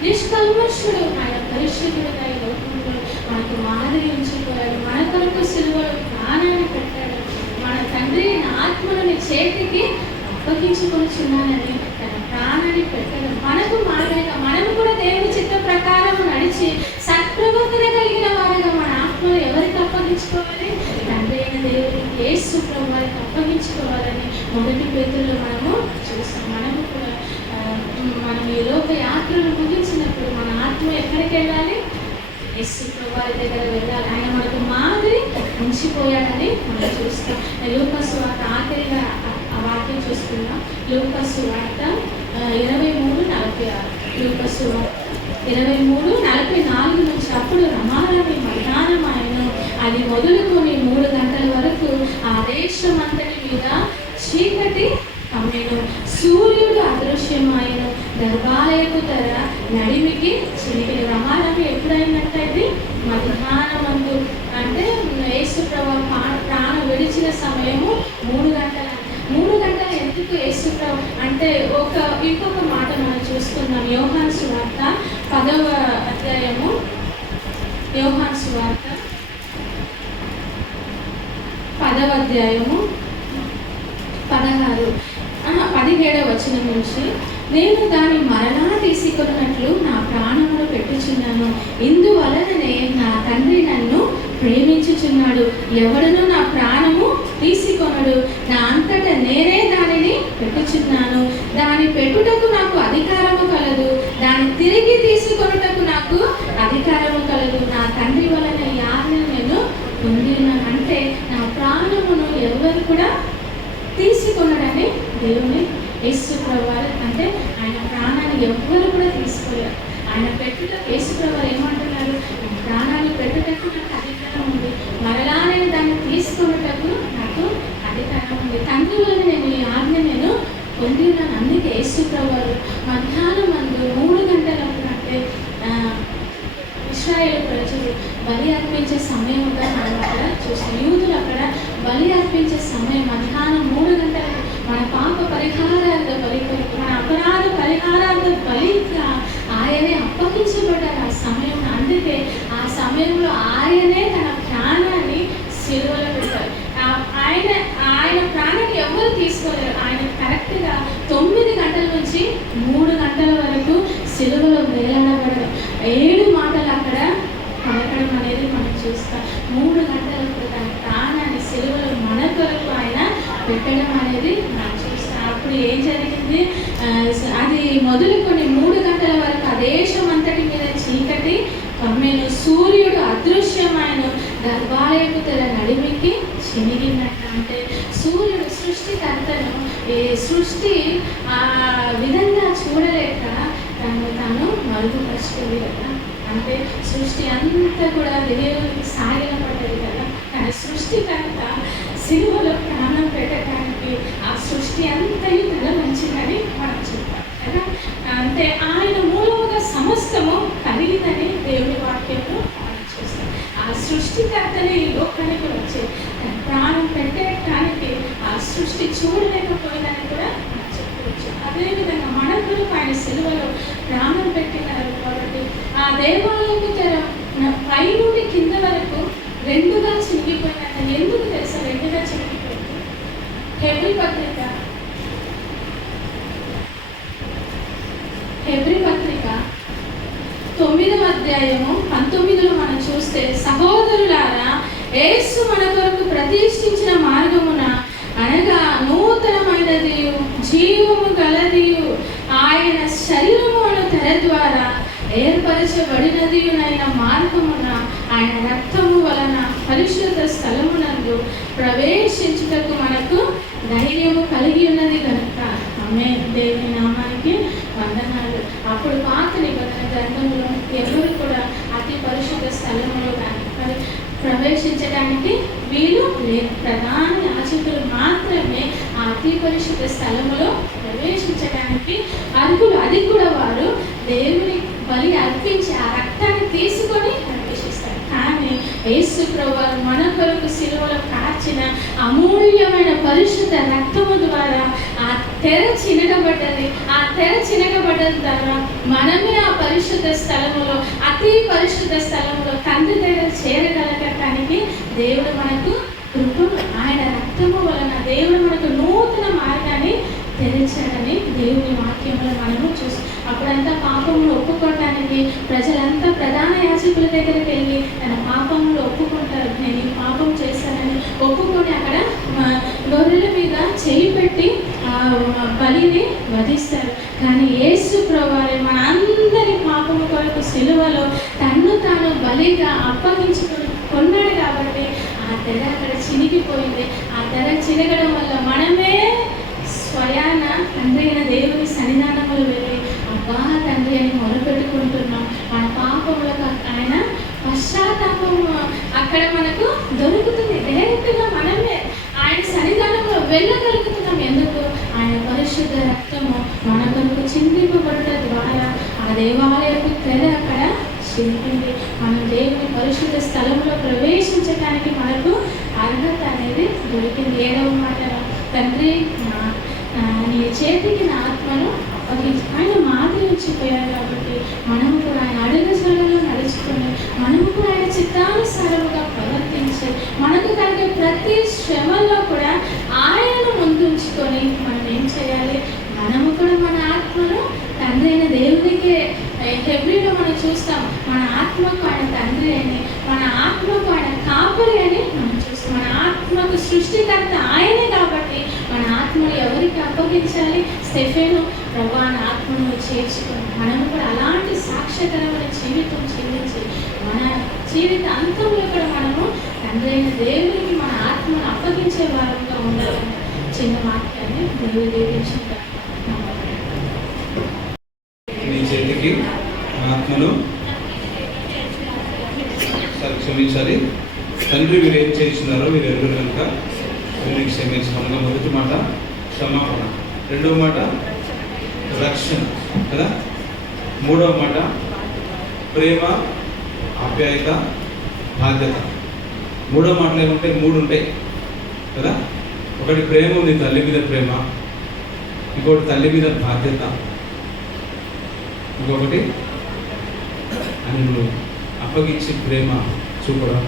నిష్కల్మషుడు, ఆయన పరిశుద్ధుడుగా ఈ లోకంలో మనకు మాదిరి ఉంచిపోయాడు. మన కొరకు సిలువలో ప్రాణాన్ని పెట్టాడు. మన తండ్రి ఆత్మను నీ చేతికి అప్పగించుకొనిచున్నానని తన ప్రాణాన్ని పెట్టడం మనకు మాదిరిగా, మనము కూడా దేవుని చిత్త ప్రకారం నడిచి సత్ప్రవర్తన కలిగిన వారిగా మన ఆత్మలు ఎవరికి అప్పగించుకోవాలి? తండ్రి అయిన దేవుడికి, యేసు ప్రభువుకి అప్పగించుకోవాలని 1 పేతురులో మనము చూస్తాం. మనము కూడా మనం ఈ లోక యాత్రను ముగించినప్పుడు మన ఆత్మ ఎక్కడికి వెళ్ళాలి? యేసు ప్రభువు దగ్గర వెళ్ళాలి. ఆయన మనకు మాదిరి ఉంచిపోయాడని మనం చూస్తాం. లూకా సువార్త ఆఖరిగా ఆ వాక్యం చూసుకున్నాం. లూకా సువార్త 23:46. లూకా సువార్త 23:44 నుంచి, అప్పుడు రమారమి మధ్యాహ్నం ఆయను అది మొదలుకొని 3 గంటల వరకు ఆ దేశం అంతటి మీద చీకటి కమ్మెను, సూర్యుడు అదృశ్యమాయను, గర్భాలయపు తెర నడిమికి చిలికిన. రమారమి ఎప్పుడైనట్టయితే మధ్యాహ్నమందు, అంటే యేసు ప్రభువు ప్రాణం విడిచిన సమయము 3 గంటల. 3 గంటలు ఎందుకు యేసు ప్రభు అంటే ఇంకొక మాట మనం చూసుకుందాం. యోహాను సువార్త 10వ అధ్యాయము యోహాను సువార్త 10వ అధ్యాయము 17వ వచనం నుంచి, నేను దాన్ని మరలా తీసుకొన్నట్లు నా ప్రాణమును పెట్టుచున్నాను, ఇందువలననే నా తండ్రి నన్ను ప్రేమించుచున్నాడు, ఎవడును నా ప్రాణము తీసుకొనడు, నా అంతటా నేనే దానిని పెట్టుచున్నాను, దాని పెట్టుటకు నాకు అధికారము కలదు, దాన్ని తిరిగి తీసుకొనుటకు నాకు అధికారము కలదు, నా తండ్రి వలన ఈ ఆజ్ఞను నేను పొందినాను. అంటే నా ప్రాణమును ఎవరు కూడా తీసుకొనడని దేవుని యేసు ప్రభువారు, అంటే ఆయన ప్రాణాన్ని ఎవ్వరు కూడా తీసుకోలేరు. ఆయన పెట్టుట యేసు ప్రభువారు ఏమంటున్నారు, ప్రాణాన్ని పెట్టుటకు నాకు అధికారం ఉంది, మరలా నేను దాన్ని తీసుకున్నటకు నాకు అధికారం ఉంది, తండ్రి వల్ల నేను ఈ ఆజ్ఞ నేను పొందినాను. అందుకే యేసు ప్రభువారు మధ్యాహ్నం మందు 3 గంటలకు, అంటే ఇశ్రాయేలు ప్రజలు బలి అర్పించే సమయముగా మనం అక్కడ చూస్తాం. యూదులు అక్కడ బలి అర్పించే సమయం మధ్యాహ్నం 3 గంటలకు, మన పాప పరిహారార్థ బలి కొరకు, మన అపరాధ పరిహారార్థ బలిగా ఆయనే అప్పగించబడ్డారు ఆ సమయం. అందుకే ఆ సమయంలో ఆయనే తన ప్రాణాన్ని సిలువలో పెట్టారు. ఆయన ప్రాణాన్ని ఎవరు తీసుకోలేరు. ఆయన కరెక్ట్గా 9 గంటల నుంచి 3 గంటల వరకు సిలువలో వేలాడబడడం, 7 మాటలు అక్కడ పలకడం అనేది మనం చూస్తాం. 3 గంటలకు తన ప్రాణాన్ని సిలువలో మన కొరకు ఆయన పెట్టడం అనేది మనం చూస్తాం. అప్పుడు ఏం జరిగింది, అది మొదలుకొని 3 గంటల వరకు ఆ దేశం అంతటి మీద చీకటి కమ్మెను, సూర్యుడు అదృశ్యమైన, గర్భాలయపు తెర నడిమికి చినిగినట్టు. అంటే సూర్యుడు సృష్టికర్తను ఈ సృష్టి ఆ విధంగా చూడలేక తాను మరుగుపరుచుకుంది కదా. అంటే సృష్టి అంతా కూడా దేవునికి సాగిలపడ్డది కదా. కానీ సృష్టికర్త సిలువలో ప్రాణం పెట్టడానికి ఆ సృష్టి అంతయు తలవంచిందని మనం చెప్తాం కదా. అంటే ఆయన మూలముగా సమస్తము కలిగిందని దేవుని వాక్యంలో మనం చూస్తాం. ఆ సృష్టికర్తనే ఈ లోకానికి వచ్చి తన ప్రాణం పెట్టడానికి ఆ సృష్టి చూడలేకపోయిందని కూడా మనం చెప్పుకోవచ్చు. అదేవిధంగా మన కొరకు ఆయన సిలువలో ప్రాణం పెట్టినారు కాబట్టి ఆ దేవాలయపు తెర పై నుండి కింద వరకు 2గా చినిగిపోయినట్టు. ఎందుకు తెలుసా 2గా చినిగిపోయింది? హెబ్రీ పత్రిక 9వ అధ్యాయము 19లో మనం చూస్తే, సహోదరులారా, యేసు మన కొరకు ప్రతిష్ఠించిన మార్గమున, అనగా నూతనమైనది జీవము గలదియు ఆయన శరీరము అను తెర ద్వారా ఏర్పరచబడినదియునైన మార్గమున ఆయన రక్తము వలన పరిశుద్ధ స్థలమునందు ప్రవేశించుటకు మనకు ధైర్యము కలిగి ఉన్నది కనుక. ఆమె దేవుని నామానికి వందనాలు. అప్పుడు పాత నిబంధన గ్రంథంలో ఎవరు కూడా అతి పరిశుద్ధ స్థలములో కానీ ప్రవేశించడానికి వీలు లేదు. ప్రధాన యాజకులు మాత్రమే ఆ అతి పరిశుద్ధ స్థలములో ప్రవేశించడానికి అర్హులు. అది కూడా వారు దేవుని బలి అర్పించి ఆ రక్తాన్ని తీసుకొని ప్రవేశిస్తారు. కానీ యేసు ప్రభువు మన కొరకు సిలువలో కార్చిన అమూల్యమైన పరిశుద్ధ రక్తము ద్వారా ఆ తెర చినగబడ్డది. ఆ తెర చినగబడ్డది ద్వారా మనమే ఆ పరిశుద్ధ స్థలములో, అతి పరిశుద్ధ స్థలములో తండ్రి దగ్గర చేరగలగటానికి దేవుడు మనకు కృపను, ఆయన రక్తము వలన దేవుడు మనకు నూతన మార్గాన్ని తెరిచాడని దేవుని వాక్యంలో మనము చూస్తాం. అప్పుడంతా పాపములు ఒప్పుకోవటానికి ప్రజలంతా ప్రధాన యాజకుల దగ్గరికి వెళ్ళి తన పాపములు ఒప్పుకుంటారు. నేను ఈ పాపం చేశానని ఒప్పుకొని అక్కడ గొర్రెల మీద చేయి పెట్టి బలిని వధిస్తారు. కానీ యేసు ప్రభువు మన అందరి పాపము కొరకు సిలువలో తన్ను తాను బలిగా అప్పగించుకున్నాడు కాబట్టి ఆ తెర అక్కడ చినిగిపోయింది. ఆ తెర చినగడం వల్ల మనమే స్వయాన తండ్రి అయిన దేవుని సన్నిధానములు వెళ్ళి అబ్బా తండ్రి అని మొదలుపెట్టుకుంటున్నాం. మన పాపములకు ఆయన పశ్చాత్తాపం అక్కడ మనకు దొరుకుతుంది. డైరెక్ట్గా మనమే ఆయన సన్నిధానంలో వెళ్ళగలుగుతున్నాం. ఎందుకు? ఆయన పరిశుద్ధ రక్తము మన కొరకు చిందింపబడటం ద్వారా ఆ దేవాలయపు తెర అక్కడ చిరిగింది. మనం దేవుని పరిశుద్ధ స్థలంలో ప్రవేశించడానికి మనకు అర్హత అనేది దొరికింది. 7వ మాట, తండ్రి నీ చేతికి నా ఆత్మను ఆయన మాదిరి వచ్చిపోయారు కాబట్టి మనము కూడా ఆయన అడుగుజాడలో నడుచుకొని మనము కూడా ఆయన చిత్తానుసారముగా ప్రవర్తించి మనకు కలిగే ప్రతి శ్రమలో కూడా ఆయనను ముందుంచుకొని మనం ఏం చేయాలి? మనము కూడా మన ఆత్మను తండ్రి అయిన దేవుడికే హెబ్రీలో మనం చూస్తాం, మన ఆత్మకు ఆయన తండ్రి అని, మన ఆత్మకు ఆయన కాపరి అని మనం చూస్తాం. మన ఆత్మకు సృష్టికర్త ఆయనే కాబట్టి మన ఆత్మను ఎవరికి అప్పగించాలి? స్టెఫెను ప్రభు నా ఆత్మను చేర్చుకొని మనము కూడా అలాంటి సాక్ష్యకరమైన జీవితం జీవించి మన జీవిత అంతంలో కూడా మనము తండ్రి అయిన దేవునికి మన ఆత్మను అప్పగించే వారంగా ఉండాలని చిన్న వాక్యాన్ని దేవుడు దీవించుకుంటారు. నీ చేతికి ఆత్మను క్షమించాలి తండ్రి, మీరు ఏం చేస్తున్నారో మీరు ఎరుగు కనుక వీరిని క్షమించమనగా మొదటి మాట క్షమాపణ, రెండవ మాట రక్షణ కదా, మూడవ మాట ప్రేమ, ఆప్యాయత, బాధ్యత. మూడో మాటలు ఏముంటాయి? మూడు ఉంటాయి కదా. ఒకటి ప్రేమ ఉంది, తల్లి మీద ప్రేమ. ఇంకొకటి తల్లి మీద బాధ్యత. ఇంకొకటి ఆయనను అప్పగించి ప్రేమ చూపడం,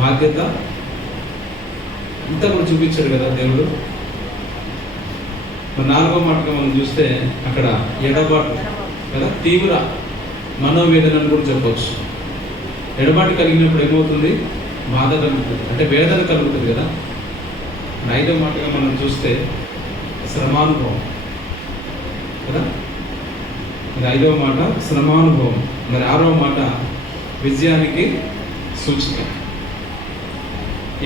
బాధ్యత అంతా కూడా చూపించాడు కదా దేవుడు. నాలుగో మాటగా మనం చూస్తే అక్కడ ఎడబాటు కదా, తీవ్ర మనోవేదనను కూడా చెప్పవచ్చు. ఎడబాటు కలిగినప్పుడు ఏమవుతుంది? బాధ కలుగుతుంది, అంటే వేదన కలుగుతుంది కదా. ఐదో మాటగా మనం చూస్తే శ్రమానుభవం కదా. ఇది ఐదవ మాట శ్రమానుభవం. మరి ఆరవ మాట విజయానికి సూచిక.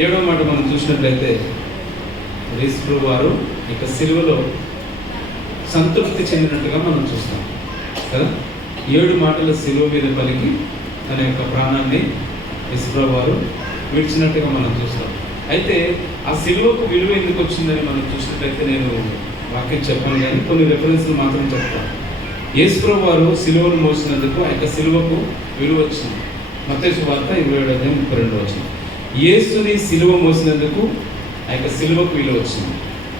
ఏడవ మాట మనం చూసినట్లయితే యేసు వారు ఇక సిలువలో సంతృప్తి చెందినట్టుగా మనం చూస్తాం కదా. 7 మాటల సిలువ మీద పలికి తన యొక్క ప్రాణాన్ని యేసు వారు విడిచినట్టుగా మనం చూస్తాం. అయితే ఆ సిలువకు విలువ ఎందుకు వచ్చిందని మనం చూసినట్లయితే నేను వాక్యం చెప్పాను, కానీ కొన్ని రెఫరెన్స్లు మాత్రం చెప్తాను. యేసు వారు సిలువను మోసినందుకు ఆ యొక్క సిలువకు విలువ వచ్చింది. మత్తయి సువార్త 27:32. యేసుని సిలువ మోసినందుకు ఆ యొక్క సిలువకు విలువ వచ్చింది.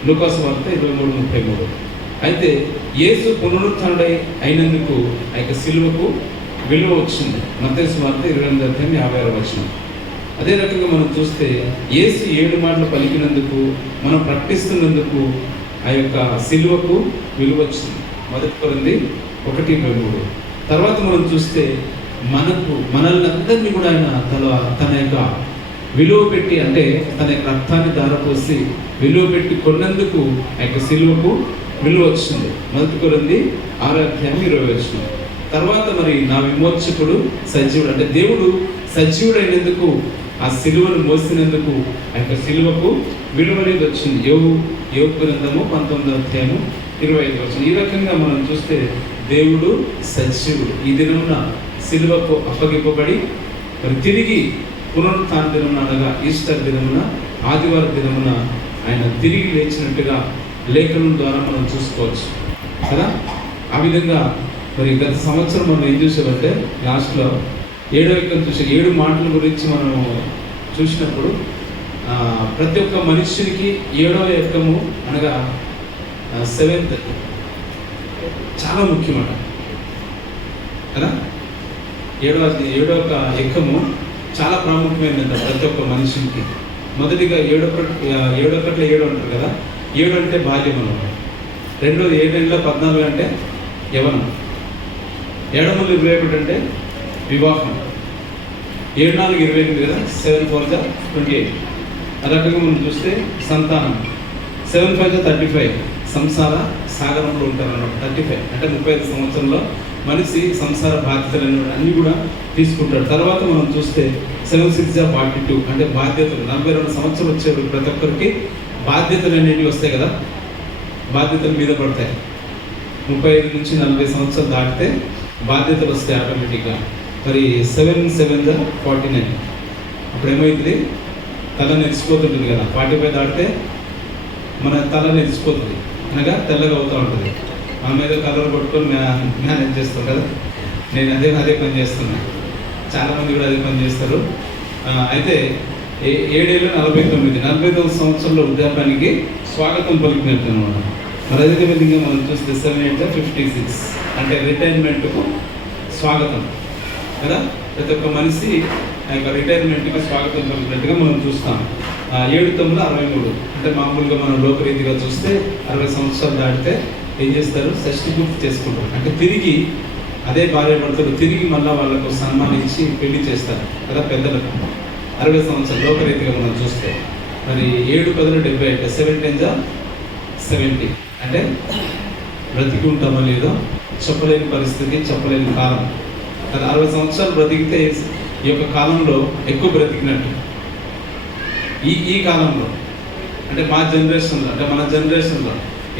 లూకా సువార్త 23:33. అయితే యేసు పునరుత్థానుడై అయినందుకు ఆ యొక్క సిలువకు విలువ వచ్చింది. మత్తయి సువార్త 28:56. అదే రకంగా మనం చూస్తే యేసు 7 మాటలు పలికినందుకు, మనం ప్రకటిస్తున్నందుకు ఆ యొక్క సిలువకు విలువ వచ్చింది. మొదటి కొరింథీ 1:23. తర్వాత మనం చూస్తే మనల్ని అందరినీ కూడా ఆయన తన యొక్క విలువ పెట్టి, అంటే తన యొక్క రక్తాన్ని ధారపోసి విలువ పెట్టి కొన్నందుకు ఆ యొక్క సిలువకు విలువ వచ్చింది. మొదటి కొరింథీ 6:20. తర్వాత మరి నా విమోచకుడు సజీవుడు, అంటే దేవుడు సజీవుడైనందుకు ఆ సిలువను మోసినందుకు ఆ యొక్క సిలువకు విలువ అనేది వచ్చింది. యోబు గ్రంథము 19:25. ఈ రకంగా మనం చూస్తే దేవుడు సజీవుడు. ఈ దినమున సిలువకు అప్పగింపబడి మరి తిరిగి పునరుత్థాన దినమున, అనగా ఈస్టర్ దినమున, ఆదివారం దినమున ఆయన తిరిగి లేచినట్టుగా లేఖనం ద్వారా మనం చూసుకోవచ్చు కదా. ఆ విధంగా మరి గత సంవత్సరం మనం ఏం చూసామంటే లాస్ట్లో 7వ ఎక్కం చూసే 7 మాటల గురించి మనం చూసినప్పుడు ప్రతి ఒక్క మనుష్యునికి 7వ ఎక్కము అనగా 7th చాలా ముఖ్యమాట కదా. 7వ ఎక్కము చాలా ప్రాముఖ్యమైనది ప్రతి ఒక్క మనిషికి. మొదటిగా 7 అంటారు కదా. 7 అంటే బాల్యం అన్నమాట. రెండోది 7:14 అంటే యవనం. 7:21 అంటే వివాహం. 7:4:28 కదా. 7:4:28. ఆ రకంగా మనం చూస్తే సంతానం. 7:5:35 సంసార సాగరంలో ఉంటారన్నమాట. 35 అంటే 35 సంవత్సరంలో మనిషి సంసార బాధ్యతలు అన్నీ కూడా తీసుకుంటాడు. తర్వాత మనం చూస్తే 7:6:42 అంటే బాధ్యతలు. 42 సంవత్సరాలు వచ్చేవాళ్ళు ప్రతి ఒక్కరికి బాధ్యతలు అనేవి వస్తాయి కదా. బాధ్యతలు మీద పడతాయి. 35 నుంచి 40 సంవత్సరాలు దాటితే బాధ్యతలు వస్తాయి ఆటోమేటిక్గా. మరి 7:7:49 అప్పుడు ఏమవుతుంది? తల నెరిసిపోతుంటుంది కదా. 45 దాటితే మన తల నెరిసిపోతుంది, అనగా తెల్లగా అవుతూ ఉంటుంది. మన మీద కలర్ కొట్టుకొని మేనేజ్ చేస్తాం కదా. నేను అదే పని చేస్తున్నాను, చాలామంది కూడా అదే పని చేస్తారు. అయితే 7 ఏళ్ళు 49 సంవత్సరంలో వృద్ధాప్యానికి స్వాగతం పలికినట్టు అనమాట. మరి అదే విధంగా మనం చూస్తే 7×8=56 అంటే రిటైర్మెంట్కు స్వాగతం కదా. ప్రతి ఒక్క మనిషి ఆ యొక్క రిటైర్మెంట్కి స్వాగతం పలికినట్టుగా మనం చూస్తాం. 7×9=63 అంటే మామూలుగా మనం లోకరీతిగా చూస్తే 60 సంవత్సరాలు దాటితే ఏం చేస్తారు, షష్ఠి పూర్తి చేసుకుంటారు. అంటే తిరిగి అదే భార్య భర్తలు తిరిగి మళ్ళీ వాళ్ళకు సన్మానించి పెళ్లి చేస్తారు కదా పెద్దలకు. 60 సంవత్సరాలు లోకరీతిగా మనం చూస్తే మరి 7×10=70 అంటే 7×10=70 అంటే బ్రతికి ఉంటామో లేదో చెప్పలేని పరిస్థితి, చెప్పలేని కాలం కదా. 60 సంవత్సరాలు బ్రతికితే ఈ యొక్క కాలంలో ఎక్కువ బ్రతికినట్టు. ఈ కాలంలో అంటే మా జనరేషన్లో, అంటే మన జనరేషన్లో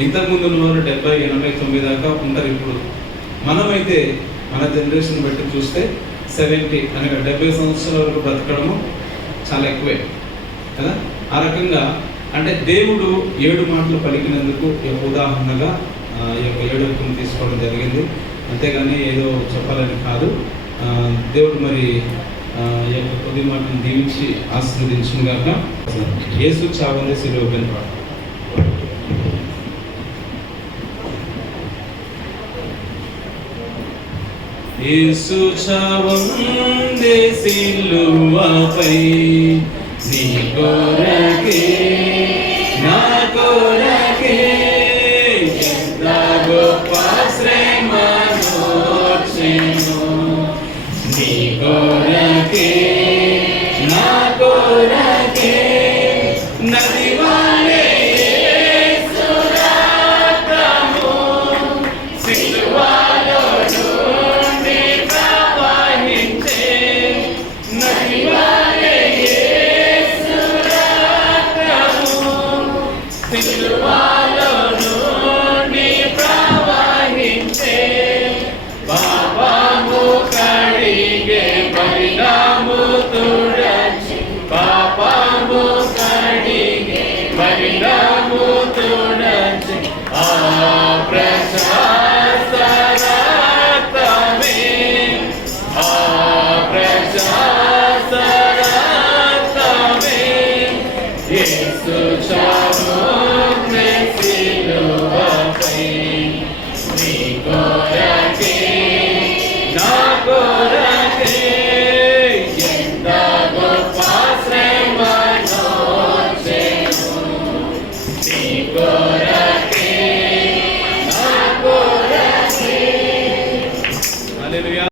ఇంతకుముందు ఉన్న వాళ్ళు 70, 80, 90 దాకా ఉంటారు. ఇప్పుడు మనమైతే మన జనరేషన్ బట్టి చూస్తే 70 అనగా 70 సంవత్సరాల వరకు బ్రతకడము చాలా ఎక్కువే కదా. ఆ రకంగా అంటే దేవుడు 7 మాటలు పలికినందుకు ఈ యొక్క ఉదాహరణగా ఈ యొక్క 7 తీసుకోవడం జరిగింది. అంతేగాని ఏదో చెప్పాలని కాదు. దేవుడు మరి ఈ యొక్క కొద్ది మాటను దీవించి ఆశీర్వదించును గాక. యేసు చావందే సిలువ పైన పాట. యేసు చావందే సిలువపై నీ కొరకే నా కొరకే ఎంత గొప్ప శ్రమనోర్చెను. నీ కొరకే నా కొరకే నది వలె యేసు రక్తము సిలువలో నుండి ప్రవహించే. నది వలె యేసు రక్తము సిలువలో నుండి ప్రవహించే. పాపము కడిగే పరిణాము తుడచి, పాపము కడిగే పరిణాము తుడచి, ఆ ప్రశస్త రక్తమే, ఆ ప్రశస్త రక్తమే యేసు చావునే సిలువపై నీ కొరకే నా కొరకే ఎంత గొప్ప శ్రమనోర్చెను. నీ కొరకే నా కొరకే. హల్లెలూయా.